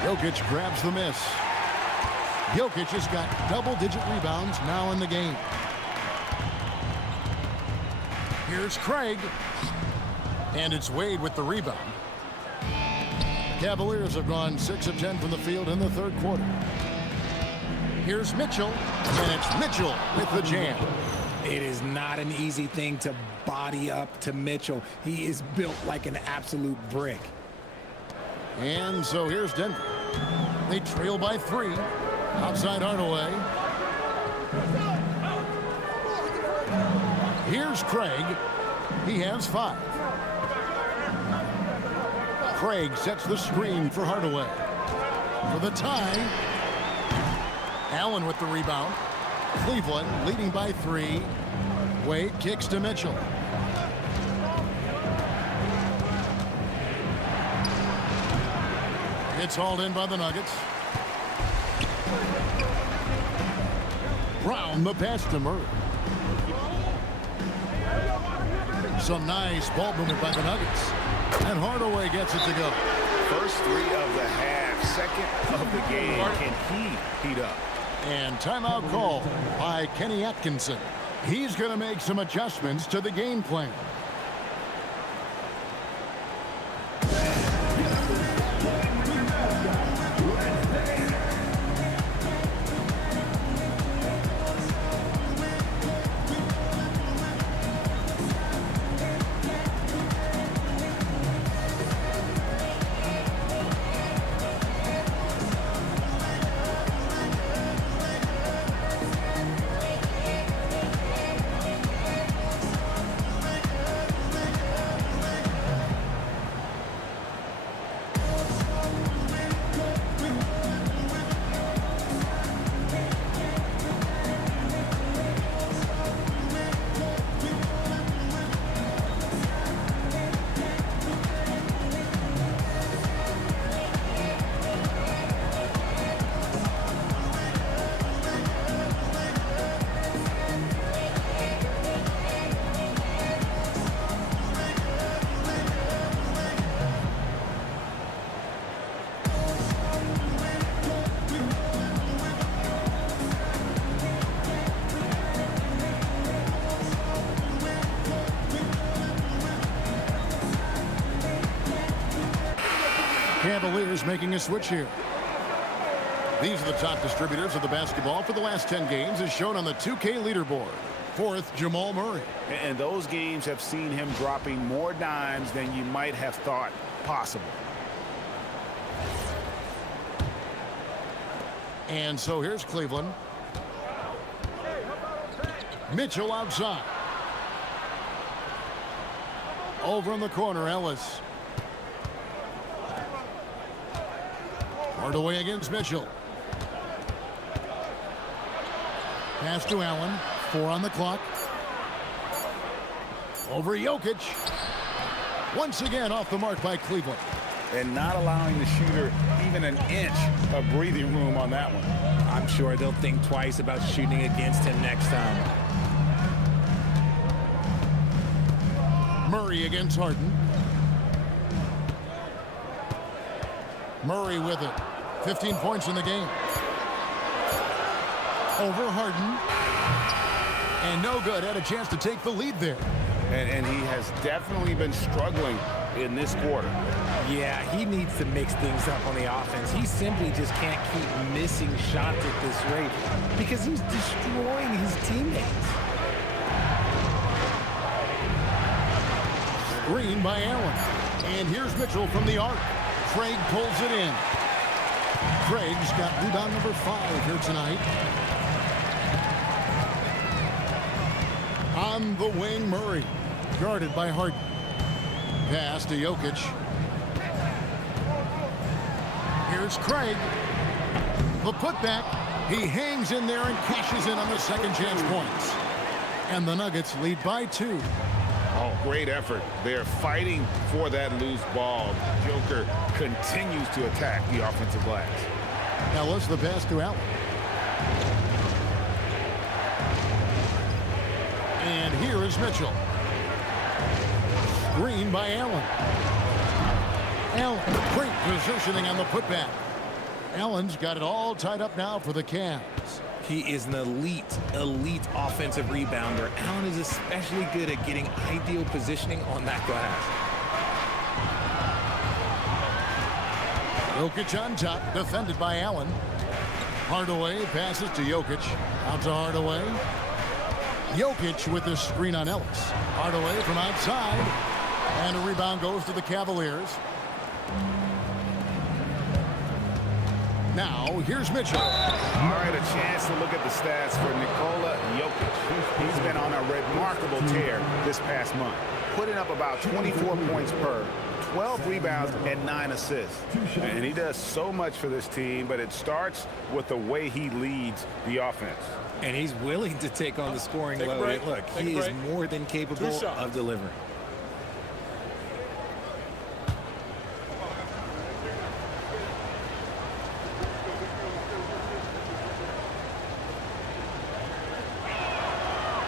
Jokic grabs the miss. Jokic has got double-digit rebounds now in the game. Here's Craig. And it's Wade with the rebound. The Cavaliers have gone 6 of 10 from the field in the third quarter. Here's Mitchell. And it's Mitchell with the jam. It is not an easy thing to body up to Mitchell. He is built like an absolute brick. And so here's Denver. They trail by 3. Outside Hardaway. Here's Craig. He has 5. Craig sets the screen for Hardaway. For the tie. Allen with the rebound. Cleveland leading by 3. Wade kicks to Mitchell. It's hauled in by the Nuggets. Brown the pass to Murray. Some nice ball movement by the Nuggets. And Hardaway gets it to go. First 3 of the half, second of the game. Can he heat up? And timeout call by Kenny Atkinson. He's going to make some adjustments to the game plan. Cavaliers making a switch here. These are the top distributors of the basketball for the last 10 games as shown on the 2K leaderboard. 4th, Jamal Murray. And those games have seen him dropping more dimes than you might have thought possible. And so here's Cleveland. Mitchell outside. Over in the corner, Ellis. Hardaway against Mitchell. Pass to Allen. 4 on the clock. Over Jokic. Once again off the mark by Cleveland. And not allowing the shooter even an inch of breathing room on that one. I'm sure they'll think twice about shooting against him next time. Murray against Harden. Murray with it. 15 points in the game. Over Harden. And no good. Had a chance to take the lead there. And he has definitely been struggling in this quarter. Yeah, he needs to mix things up on the offense. He simply just can't keep missing shots at this rate because he's destroying his teammates. Screen by Allen. And here's Mitchell from the arc. Craig pulls it in. Craig's got rebound number 5 here tonight. On the wing, Murray. Guarded by Harden. Pass to Jokic. Here's Craig. The putback. He hangs in there and cashes in on the second chance points. And the Nuggets lead by 2. Oh, great effort. They're fighting for that loose ball. Joker continues to attack the offensive glass. Ellis, the pass to Allen. And here is Mitchell. Screen by Allen. Allen, great positioning on the putback. Allen's got it all tied up now for the Cavs. He is an elite offensive rebounder. Allen is especially good at getting ideal positioning on that glass. Jokic on top, defended by Allen. Hardaway passes to Jokic. Out to Hardaway. Jokic with the screen on Ellis. Hardaway from outside. And a rebound goes to the Cavaliers. Now, here's Mitchell. All right, a chance to look at the stats for Nikola Jokic. He's been on a remarkable tear this past month, putting up about 24 points per, 12 rebounds, and 9 assists. And he does so much for this team, but it starts with the way he leads the offense. And he's willing to take on the scoring load. Look, he is more than capable of delivering.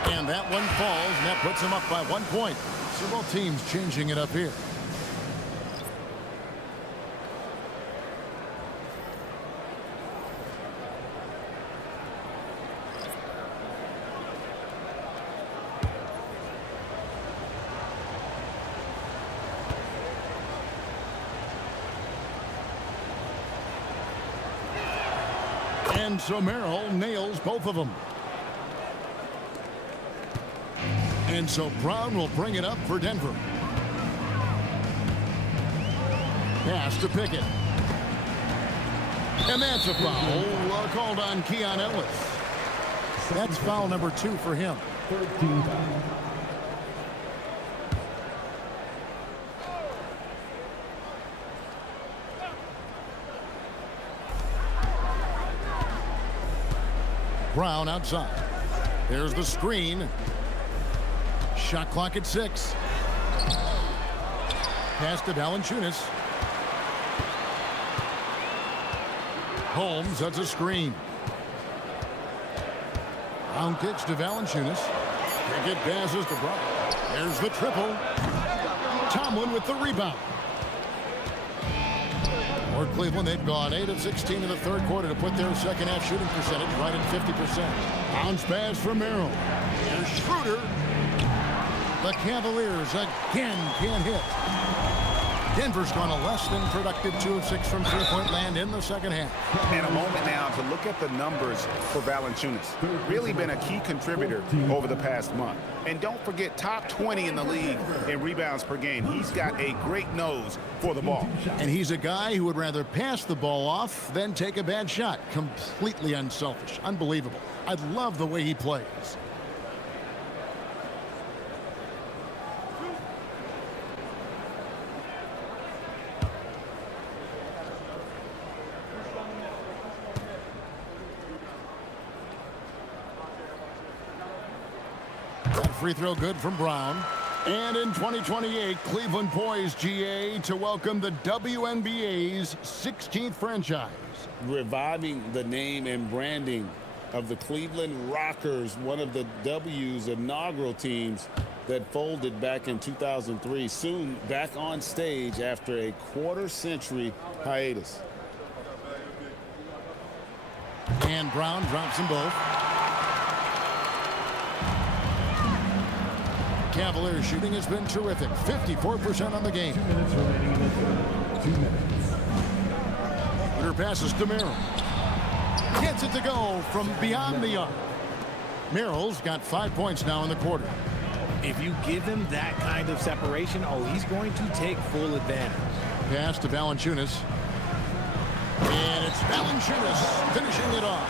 And that one falls, and that puts him up by 1 point. So both teams changing it up here. And so Merrill nails both of them. And so Brown will bring it up for Denver. Pass to Pickett. And that's a foul called on Keon Ellis. That's foul number 2 for him. 13 foul. Brown outside. There's the screen. Shot clock at 6. Pass to Valanciunas. Holmes, that's a screen. Brown kicks to Valanciunas. Pickett passes to Brown. There's the triple. Tomlin with the rebound. For Cleveland, they've gone 8 of 16 in the third quarter to put their second half shooting percentage right at 50%. Bounce pass from Merrill. Here's Schroeder. The Cavaliers again can't hit. Denver's gone a less than productive 2 of 6 from three-point land in the second half. And a moment now to look at the numbers for Valanciunas. Really been a key contributor over the past month. And don't forget, top 20 in the league in rebounds per game. He's got a great nose for the ball. And he's a guy who would rather pass the ball off than take a bad shot. Completely unselfish. Unbelievable. I love the way he plays. Free throw good from Brown. And in 2028, Cleveland poised, GA, to welcome the WNBA's 16th franchise. Reviving the name and branding of the Cleveland Rockers, one of the W's inaugural teams that folded back in 2003. Soon back on stage after a quarter-century hiatus. And Brown drops them both. Cavaliers shooting has been terrific. 54% on the game. 2 minutes remaining in the third. 2 minutes. Her passes to Merrill. Gets it to go from beyond the arc. Merrill's got 5 points now in the quarter. If you give him that kind of separation, he's going to take full advantage. Pass to Valanciunas. And it's Valanciunas finishing it off.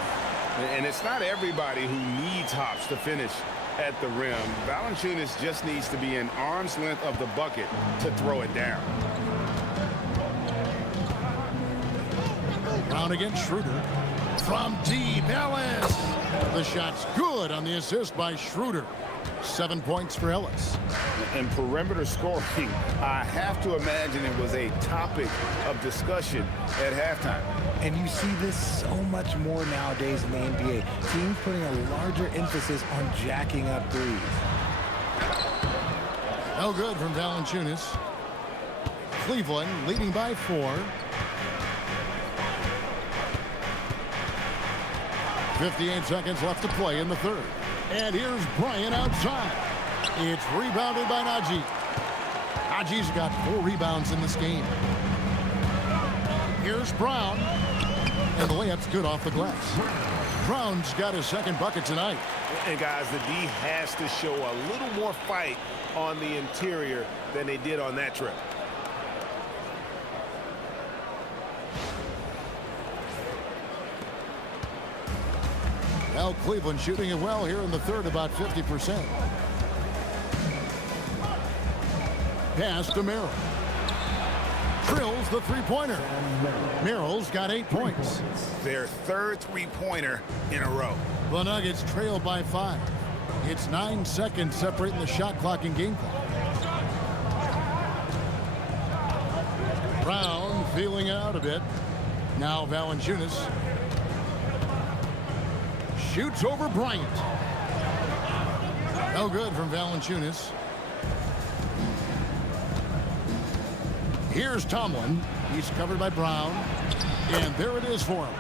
And it's not everybody who needs hops to finish at the rim. Valanciunas just needs to be an arm's length of the bucket to throw it down. Brown against Schroeder. From deep, Ellis. The shot's good on the assist by Schroeder. 7 points for Ellis. And perimeter scoring, I have to imagine it was a topic of discussion at halftime. And you see this so much more nowadays in the NBA. Teams putting a larger emphasis on jacking up threes. No good from Valanciunas. Cleveland leading by 4. 58 seconds left to play in the third. And here's Bryant outside. It's rebounded by Najee. Najee's got 4 rebounds in this game. Here's Brown. And the layup's good off the glass. Brown's got his second bucket tonight. And guys, the D has to show a little more fight on the interior than they did on that trip. Well, Cleveland shooting it well here in the third, about 50%. Pass to Merrill. Drills the three-pointer. Merrill's got 8 points. Their third three-pointer in a row. The Nuggets trail by 5. It's 9 seconds separating the shot clock and game clock. Brown feeling it out a bit. Now Valanciunas shoots over Bryant. No good from Valanciunas. Here's Tomlin. He's covered by Brown. And there it is for him.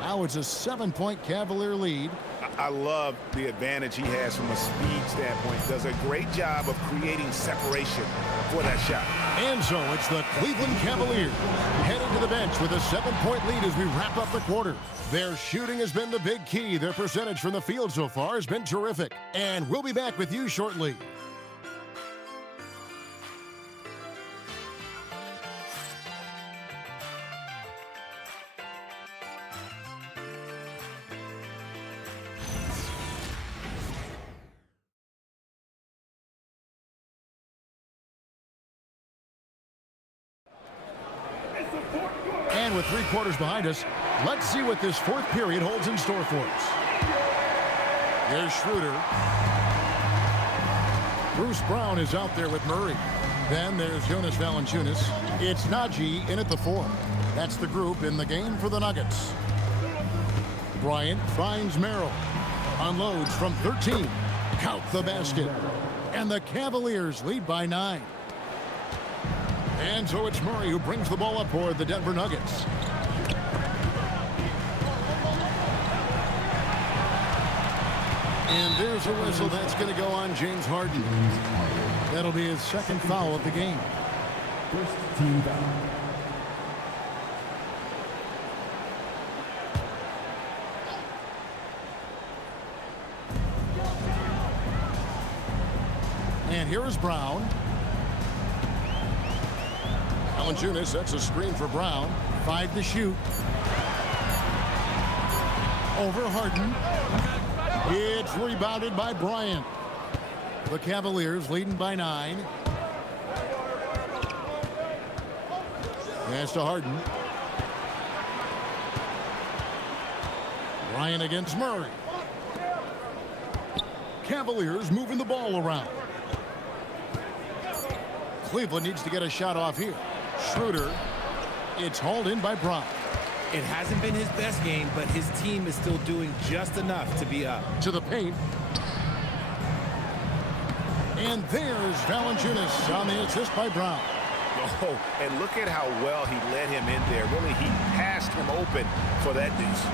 Now it's a 7-point Cavalier lead. I love the advantage he has from a speed standpoint. Does a great job of creating separation for that shot. And so it's the Cleveland Cavaliers heading to the bench with a 7-point lead as we wrap up the quarter. Their shooting has been the big key. Their percentage from the field so far has been terrific. And we'll be back with you shortly. And with 3 quarters behind us, let's see what this fourth period holds in store for us. There's Schroeder. Bruce Brown is out there with Murray. Then there's Jonas Valanciunas. It's Najee in at the 4. That's the group in the game for the Nuggets. Bryant finds Merrill. Unloads from 13. Count the basket. And the Cavaliers lead by 9. And so it's Murray who brings the ball up for the Denver Nuggets. And there's a whistle that's going to go on James Harden. That'll be his second foul of the game. First team foul. And here is Brown. Valanciunas sets a screen for Brown. 5 to shoot. Over Harden. It's rebounded by Bryant. The Cavaliers leading by 9. Pass to Harden. Bryant against Murray. Cavaliers moving the ball around. Cleveland needs to get a shot off here. Schroeder. It's hauled in by Brown. It hasn't been his best game, but his team is still doing just enough to be up. To the paint. And there's Valanciunas on the assist by Brown. Oh, and look at how well he led him in there. Really, he passed him open for that deuce.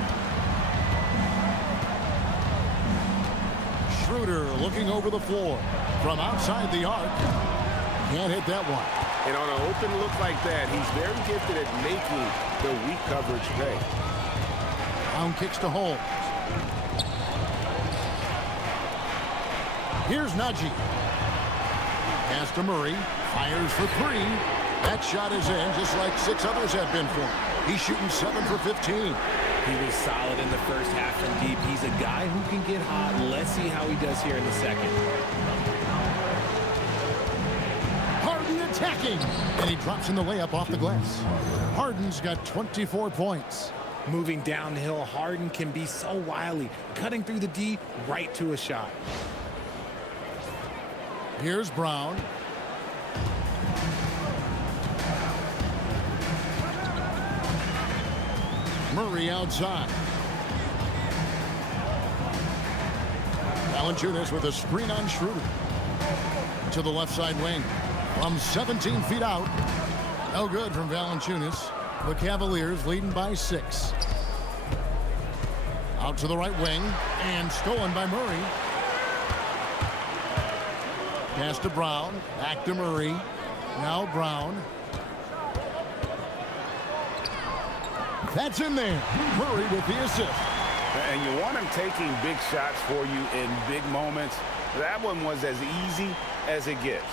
Schroeder looking over the floor. From outside the arc. Can't hit that one. And on an open look like that, he's very gifted at making the weak coverage pay. Brown kicks to Holmes. Here's Najee. Pass to Murray. Fires for 3. That shot is in, just like 6 others have been for him. He's shooting 7 for 15. He was solid in the first half from deep. He's a guy who can get hot. Let's see how he does here in the second. Harden attacking. And he drops in the layup off the glass. Harden's got 24 points. Moving downhill, Harden can be so wily, cutting through the D right to a shot. Here's Brown. Murray outside. Valanciunas with a screen on Schroeder. To the left side wing. From 17 feet out. No good from Valanciunas. The Cavaliers leading by 6. Out to the right wing. And stolen by Murray. Pass to Brown. Back to Murray. Now Brown. That's in there. Murray with the assist. And you want him taking big shots for you in big moments. That one was as easy as it gets.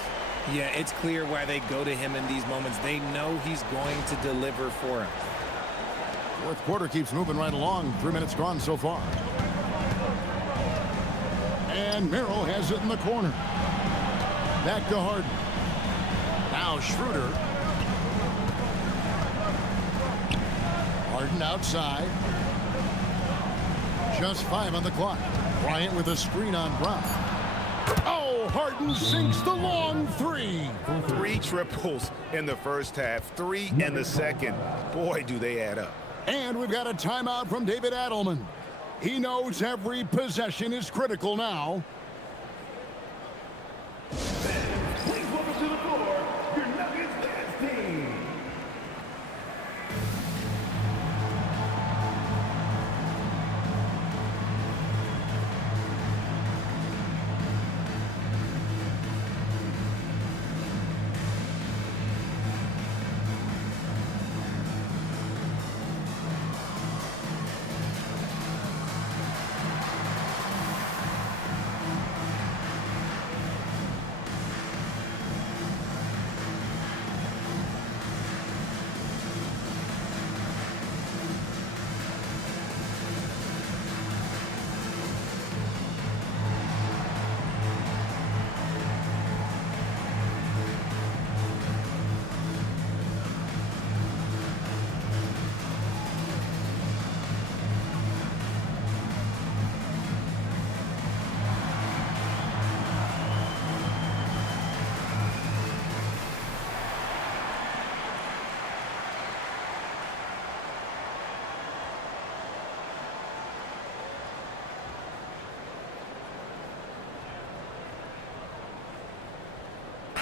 Yeah, it's clear why they go to him in these moments. They know he's going to deliver for him. Fourth quarter keeps moving right along. 3 minutes gone so far. And Merrill has it in the corner. Back to Harden. Now Schroeder. Harden outside. Just 5 on the clock. Bryant with a screen on Brown. Oh, Harden sinks the long 3. 3 triples in the first half, 3 in the second. Boy, do they add up. And we've got a timeout from David Adelman. He knows every possession is critical now. Please welcome to the floor your Nuggets dance team.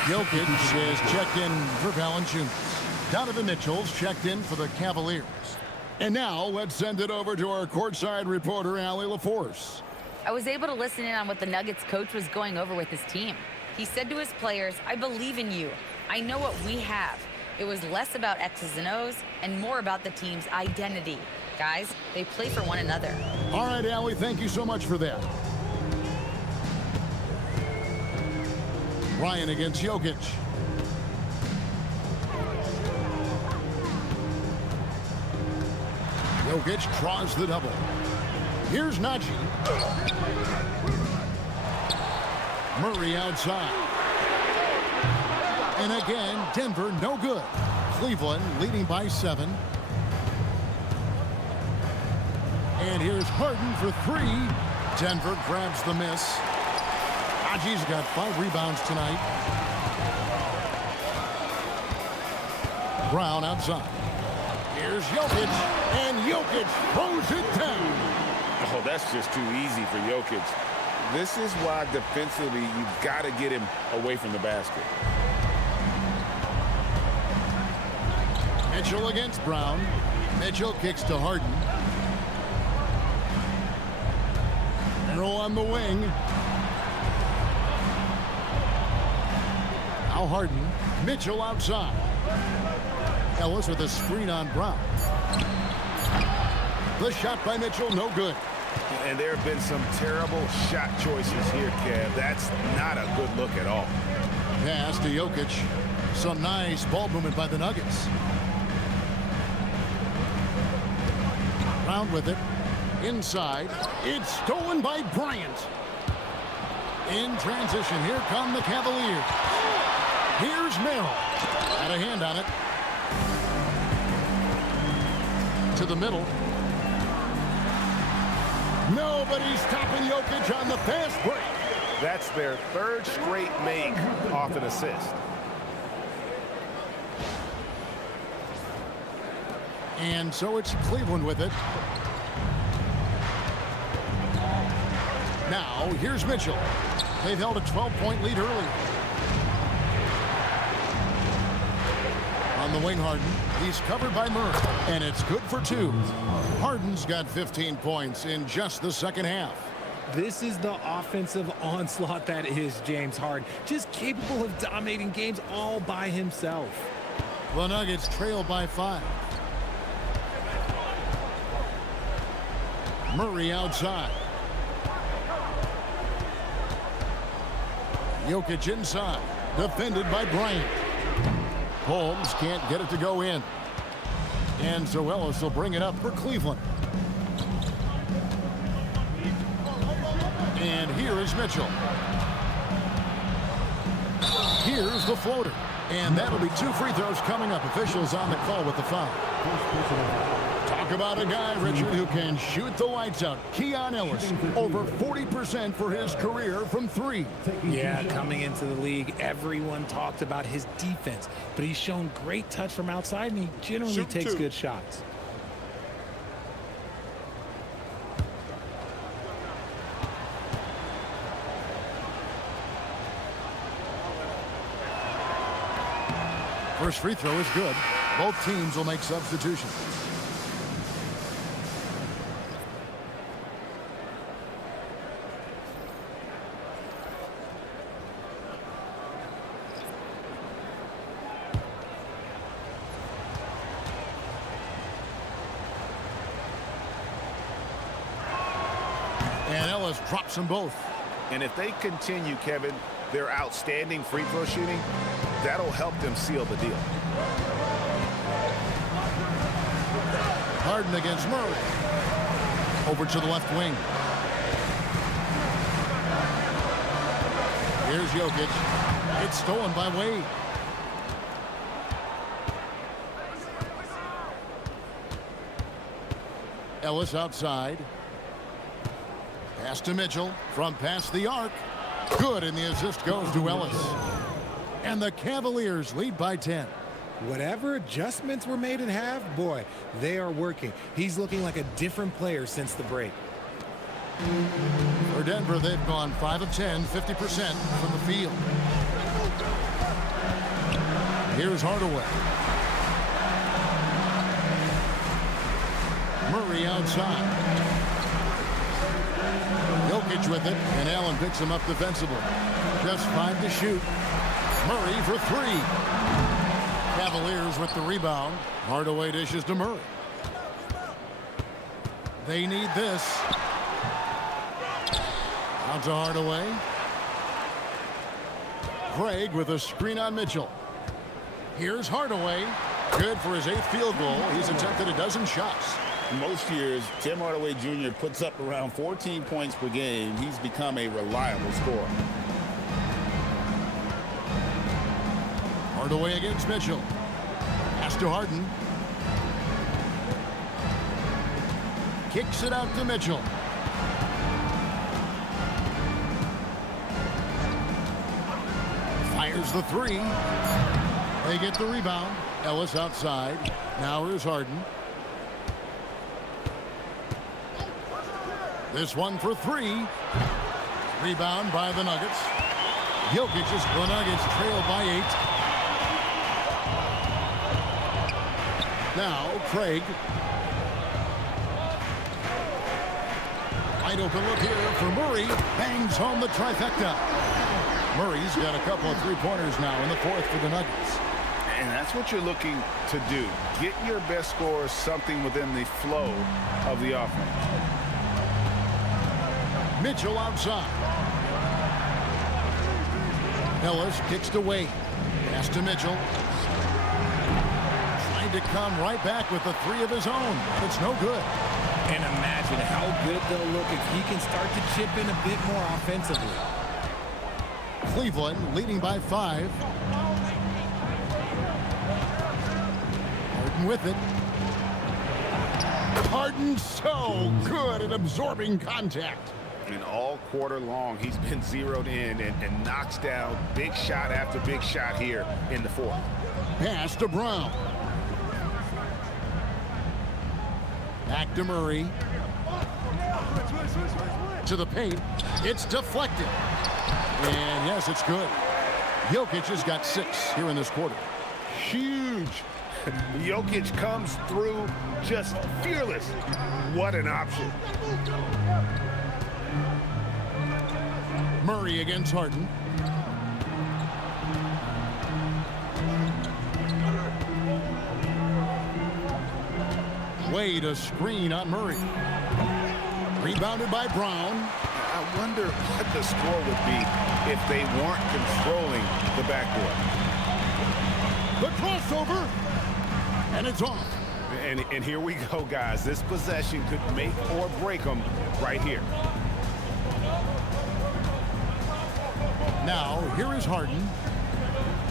Jokic is checked in for Valanciunas. Donovan Mitchell's checked in for the Cavaliers. And now let's send it over to our courtside reporter, Allie LaForce. I was able to listen in on what the Nuggets coach was going over with his team. He said to his players, "I believe in you. I know what we have." It was less about X's and O's and more about the team's identity. Guys, they play for one another. All right, Allie, thank you so much for that. Ryan against Jokic. Jokic draws the double. Here's Najee. Murray outside. And again, Denver no good. Cleveland leading by 7. And here's Harden for 3. Denver grabs the miss. Najee's got 5 rebounds tonight. Brown outside. Here's Jokic, and Jokic throws it down. Oh, that's just too easy for Jokic. This is why defensively you've got to get him away from the basket. Mitchell against Brown. Mitchell kicks to Harden. Merrill on the wing. Now Harden. Mitchell outside. Ellis with a screen on Brown. The shot by Mitchell, no good. And there have been some terrible shot choices here, Kev. That's not a good look at all. Pass to Jokic. Some nice ball movement by the Nuggets. Brown with it. Inside. It's stolen by Bryant. In transition, here come the Cavaliers. Here's Merrill. Had a hand on it. To the middle. Nobody's stopping Jokic on the fast break. That's their third straight make off an assist. And so it's Cleveland with it. Now, here's Mitchell. They've held a 12-point lead early. On the wing, Harden. He's covered by Murray. And it's good for 2. Harden's got 15 points in just the second half. This is the offensive onslaught that is James Harden. Just capable of dominating games all by himself. The Nuggets trail by 5. Murray outside. Jokic inside. Defended by Bryant. Holmes can't get it to go in. And so Ellis will bring it up for Cleveland. And here is Mitchell. Here's the floater. And that'll be 2 free throws coming up. Officials on the call with the foul. Talk about a guy, Richard, who can shoot the lights out. Keon Ellis, over 40% for his career from 3. Yeah, coming into the league, everyone talked about his defense, but he's shown great touch from outside, and he generally takes good shots. First free throw is good. Both teams will make substitutions. And Ellis drops them both. And if they continue, Kevin, their outstanding free throw shooting, that'll help them seal the deal. Harden against Murray. Over to the left wing. Here's Jokic. It's stolen by Wade. Ellis outside. Pass to Mitchell from past the arc. Good, and the assist goes to Ellis. And the Cavaliers lead by 10. Whatever adjustments were made at half, boy, they are working. He's looking like a different player since the break. For Denver, they've gone 5 of 10, 50% from the field. Here's Hardaway. Murray outside. Jokic with it, and Allen picks him up defensively. Just 5 to shoot. Murray for 3. Cavaliers with the rebound. Hardaway dishes to Murray. They need this. Out to Hardaway. Craig with a screen on Mitchell. Here's Hardaway. Good for his 8th field goal. He's attempted a dozen shots. Most years, Tim Hardaway Jr. puts up around 14 points per game. He's become a reliable scorer. Hardaway against Mitchell. Pass to Harden. Kicks it out to Mitchell. Fires the 3. They get the rebound. Ellis outside. Now here's Harden. This one for 3. Rebound by the Nuggets. Jokic's the Nuggets trail by 8. Now Craig. Wide open look here for Murray. Bangs home the trifecta. Murray's got a couple of 3-pointers now in the 4th for the Nuggets. And that's what you're looking to do. Get your best scorers something within the flow of the offense. Mitchell outside. Ellis kicks to Wade. Pass to Mitchell. Trying to come right back with the 3 of his own. It's no good. And imagine how good they'll look if he can start to chip in a bit more offensively. Cleveland leading by 5. Harden with it. Harden so good at absorbing contact. And all quarter long, he's been zeroed in and knocks down big shot after big shot here in the fourth. Pass to Brown. Back to Murray. To the paint. It's deflected. And yes, it's good. Jokic has got 6 here in this quarter. Huge. Jokic comes through just fearless. What an option. Murray against Harden. Way to screen on Murray. Rebounded by Brown. I wonder what the score would be if they weren't controlling the backcourt. The crossover. And it's off. And here we go, guys. This possession could make or break them right here. Now, here is Harden.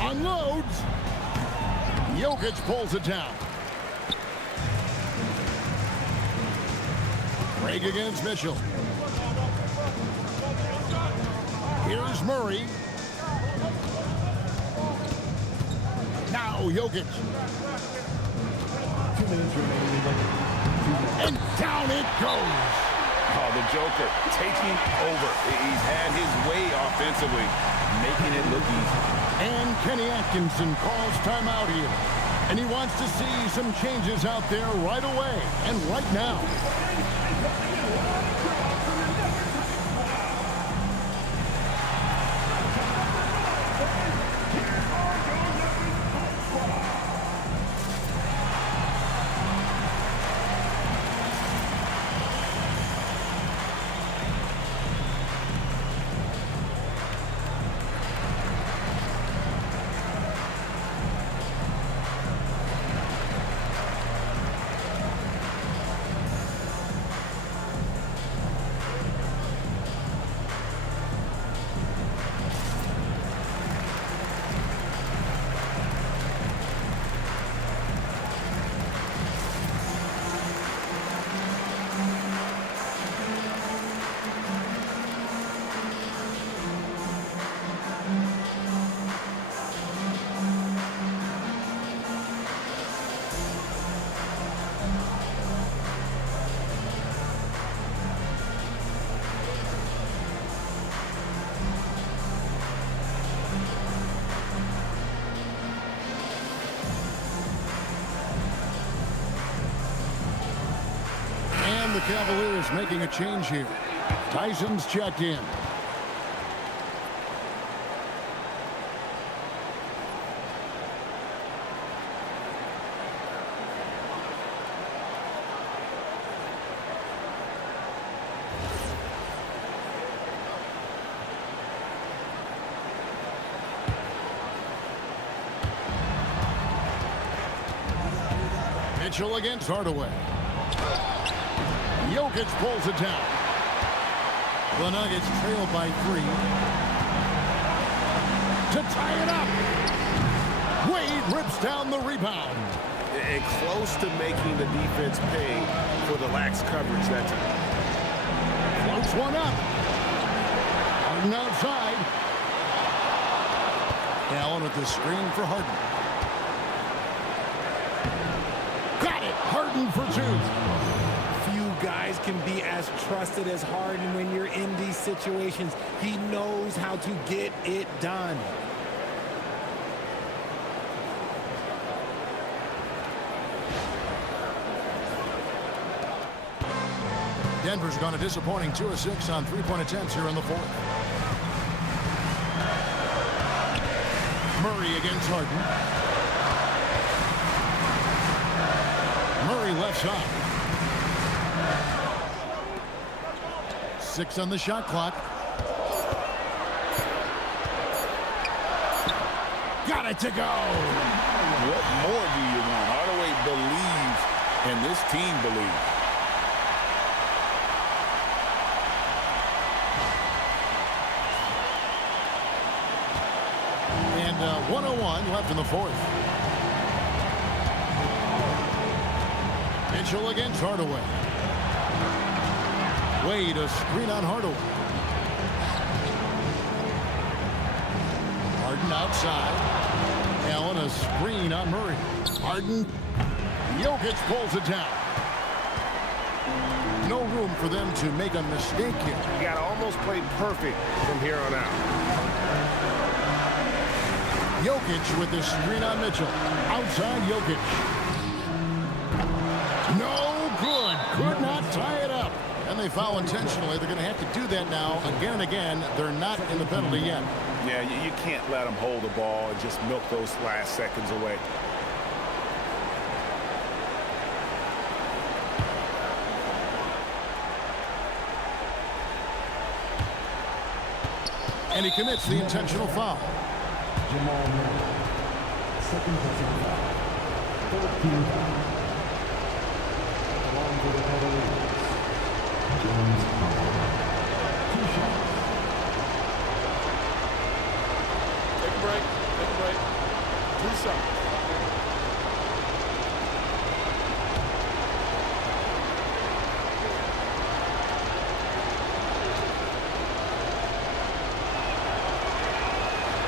Unloads. Jokic pulls it down. Break against Mitchell. Here's Murray. Now Jokic. 2 minutes remaining. And down it goes. Oh, the Joker taking over. He's had his way offensively, making it look easy. And Kenny Atkinson calls timeout here. And he wants to see some changes out there right away and right now. The Cavaliers making a change here. Tyson's checked in. Mitchell against Hardaway. Jokic pulls it down. The Nuggets trail by 3. To tie it up. Wade rips down the rebound. And close to making the defense pay for the lax coverage that time. Floats one up. Harden outside. Allen with the screen for Harden. Got it. Harden for 2. Guys can be as trusted as Harden when you're in these situations. He knows how to get it done. Denver's gone a disappointing 2 of 6 on 3-point attempts here in the fourth. Murray against Harden. Murray left side. 6 on the shot clock. Got it to go. What more do you want? Hardaway believes, and this team believes. And 1:01 left in the fourth. Mitchell against Hardaway. Wade, a screen on Hardaway. Harden outside. Allen, a screen on Murray. Harden. Jokic pulls it down. No room for them to make a mistake here. You got to almost play perfect from here on out. Jokic with the screen on Mitchell. Outside Jokic. No good. Could not tie it up. And they foul intentionally. They're going to have to do that now again and again. They're not in the penalty yet. Yeah, you can't let them hold the ball and just milk those last seconds away. And he commits the intentional foul. Jamal Murray. Second personal foul. 14 foul. Along for the Cavaliers. James Harden. 2 shots. Take a break. Take a break. 2 shots.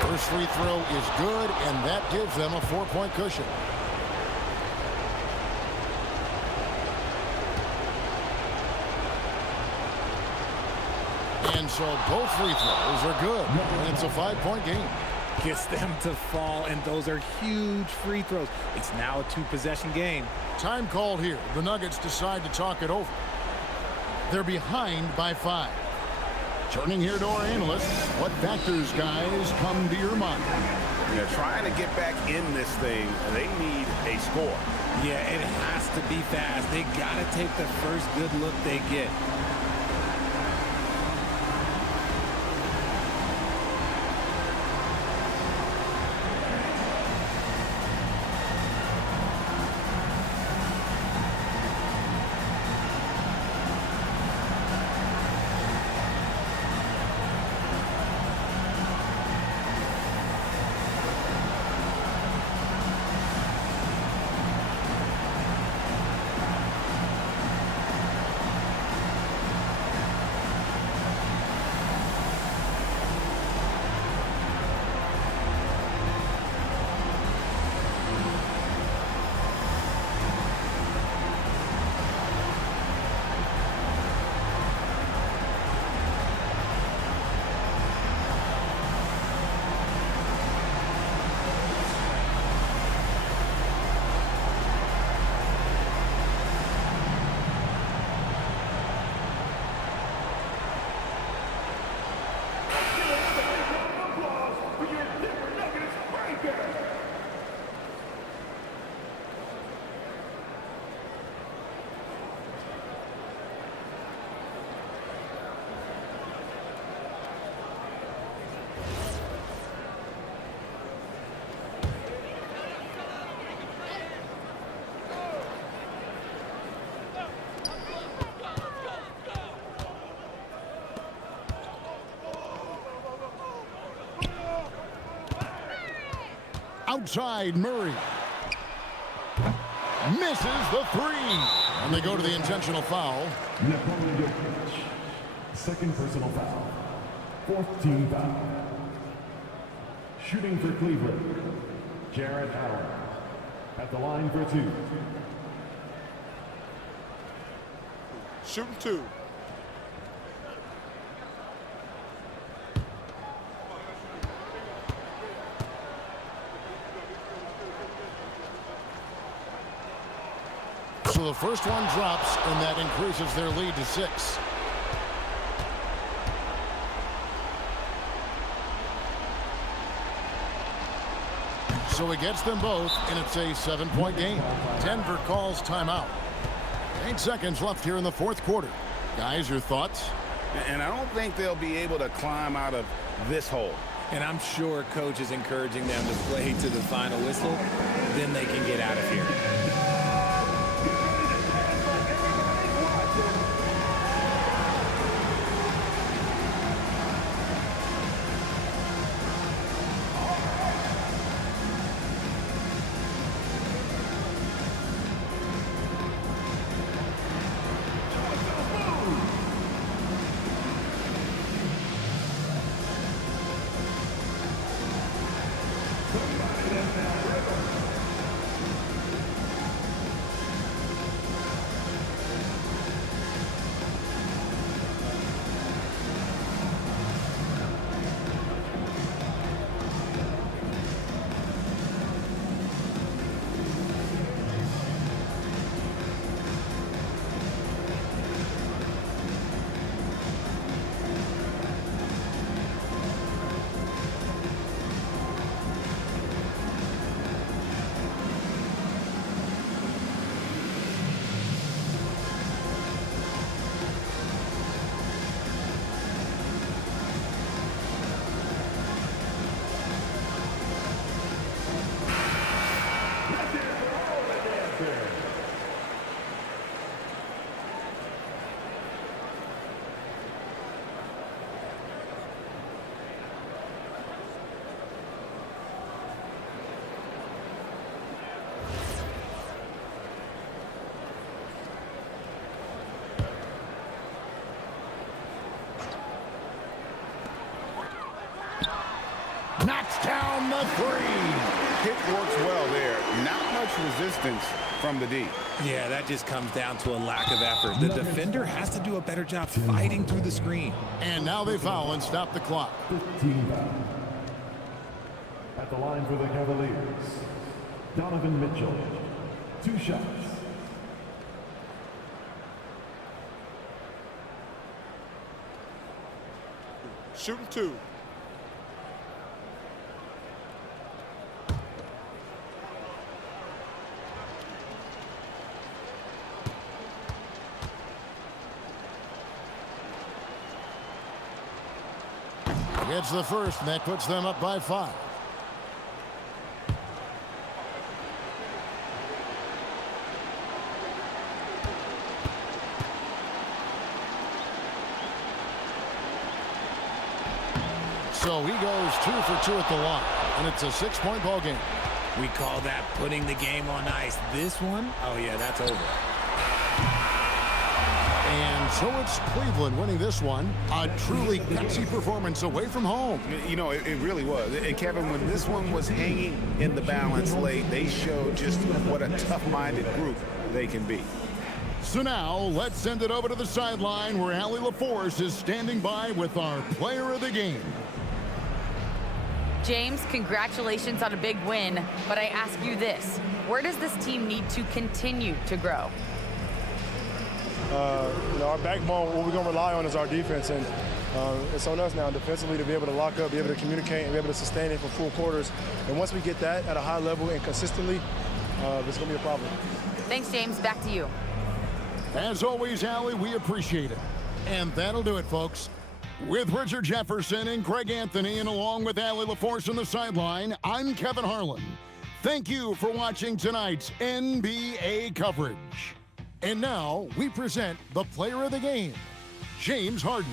First free throw is good, and that gives them a 4-point cushion. And so both free throws are good. And it's a 5-point game. Gets them to fall, and those are huge free throws. It's now a 2-possession game. Time called here. The Nuggets decide to talk it over. They're behind by 5. Turning here to our analysts, what factors, guys, come to your mind? They're trying to get back in this thing, and they need a score. Yeah, it has to be fast. They got to take the first good look they get. Outside Murray. Misses the 3. And they go to the intentional foul. Nikola Jokic. Second personal foul. 4th team foul. Shooting for Cleveland. Jared Allen. At the line for 2. Shooting 2. So the first one drops, and that increases their lead to 6. So he gets them both, and it's a 7-point game. Denver calls timeout. 8 seconds left here in the 4th quarter. Guys, your thoughts? And I don't think they'll be able to climb out of this hole. And I'm sure coach is encouraging them to play to the final whistle. Then they can get out of here. Knocks down the three. Hit works well there. Not much resistance from the D. Yeah, that just comes down to a lack of effort. The defender has to do a better job fighting through the screen. And now they foul and stop the clock. 15 foul. At the line for the Cavaliers, Donovan Mitchell. 2 shots. Shooting 2. Gets the first, and that puts them up by 5. So he goes 2 for 2 at the line, and it's a 6-point ball game. We call that putting the game on ice. This one, oh yeah, that's over. And so it's Cleveland winning this one. A truly gutsy performance away from home. You know, it really was. And Kevin, when this one was hanging in the balance late, they showed just what a tough-minded group they can be. So now let's send it over to the sideline where Allie LaForce is standing by with our player of the game. James, congratulations on a big win, but I ask you this. Where does this team need to continue to grow? Our backbone, what we're going to rely on is our defense, and it's on us now defensively to be able to lock up, be able to communicate, and be able to sustain it for full quarters. And once we get that at a high level and consistently, it's going to be a problem. Thanks, James. Back to you. As always, Allie, we appreciate it. And that'll do it, folks. With Richard Jefferson and Greg Anthony, and along with Allie LaForce on the sideline, I'm Kevin Harlan. Thank you for watching tonight's NBA coverage. And now we present the player of the game, James Harden.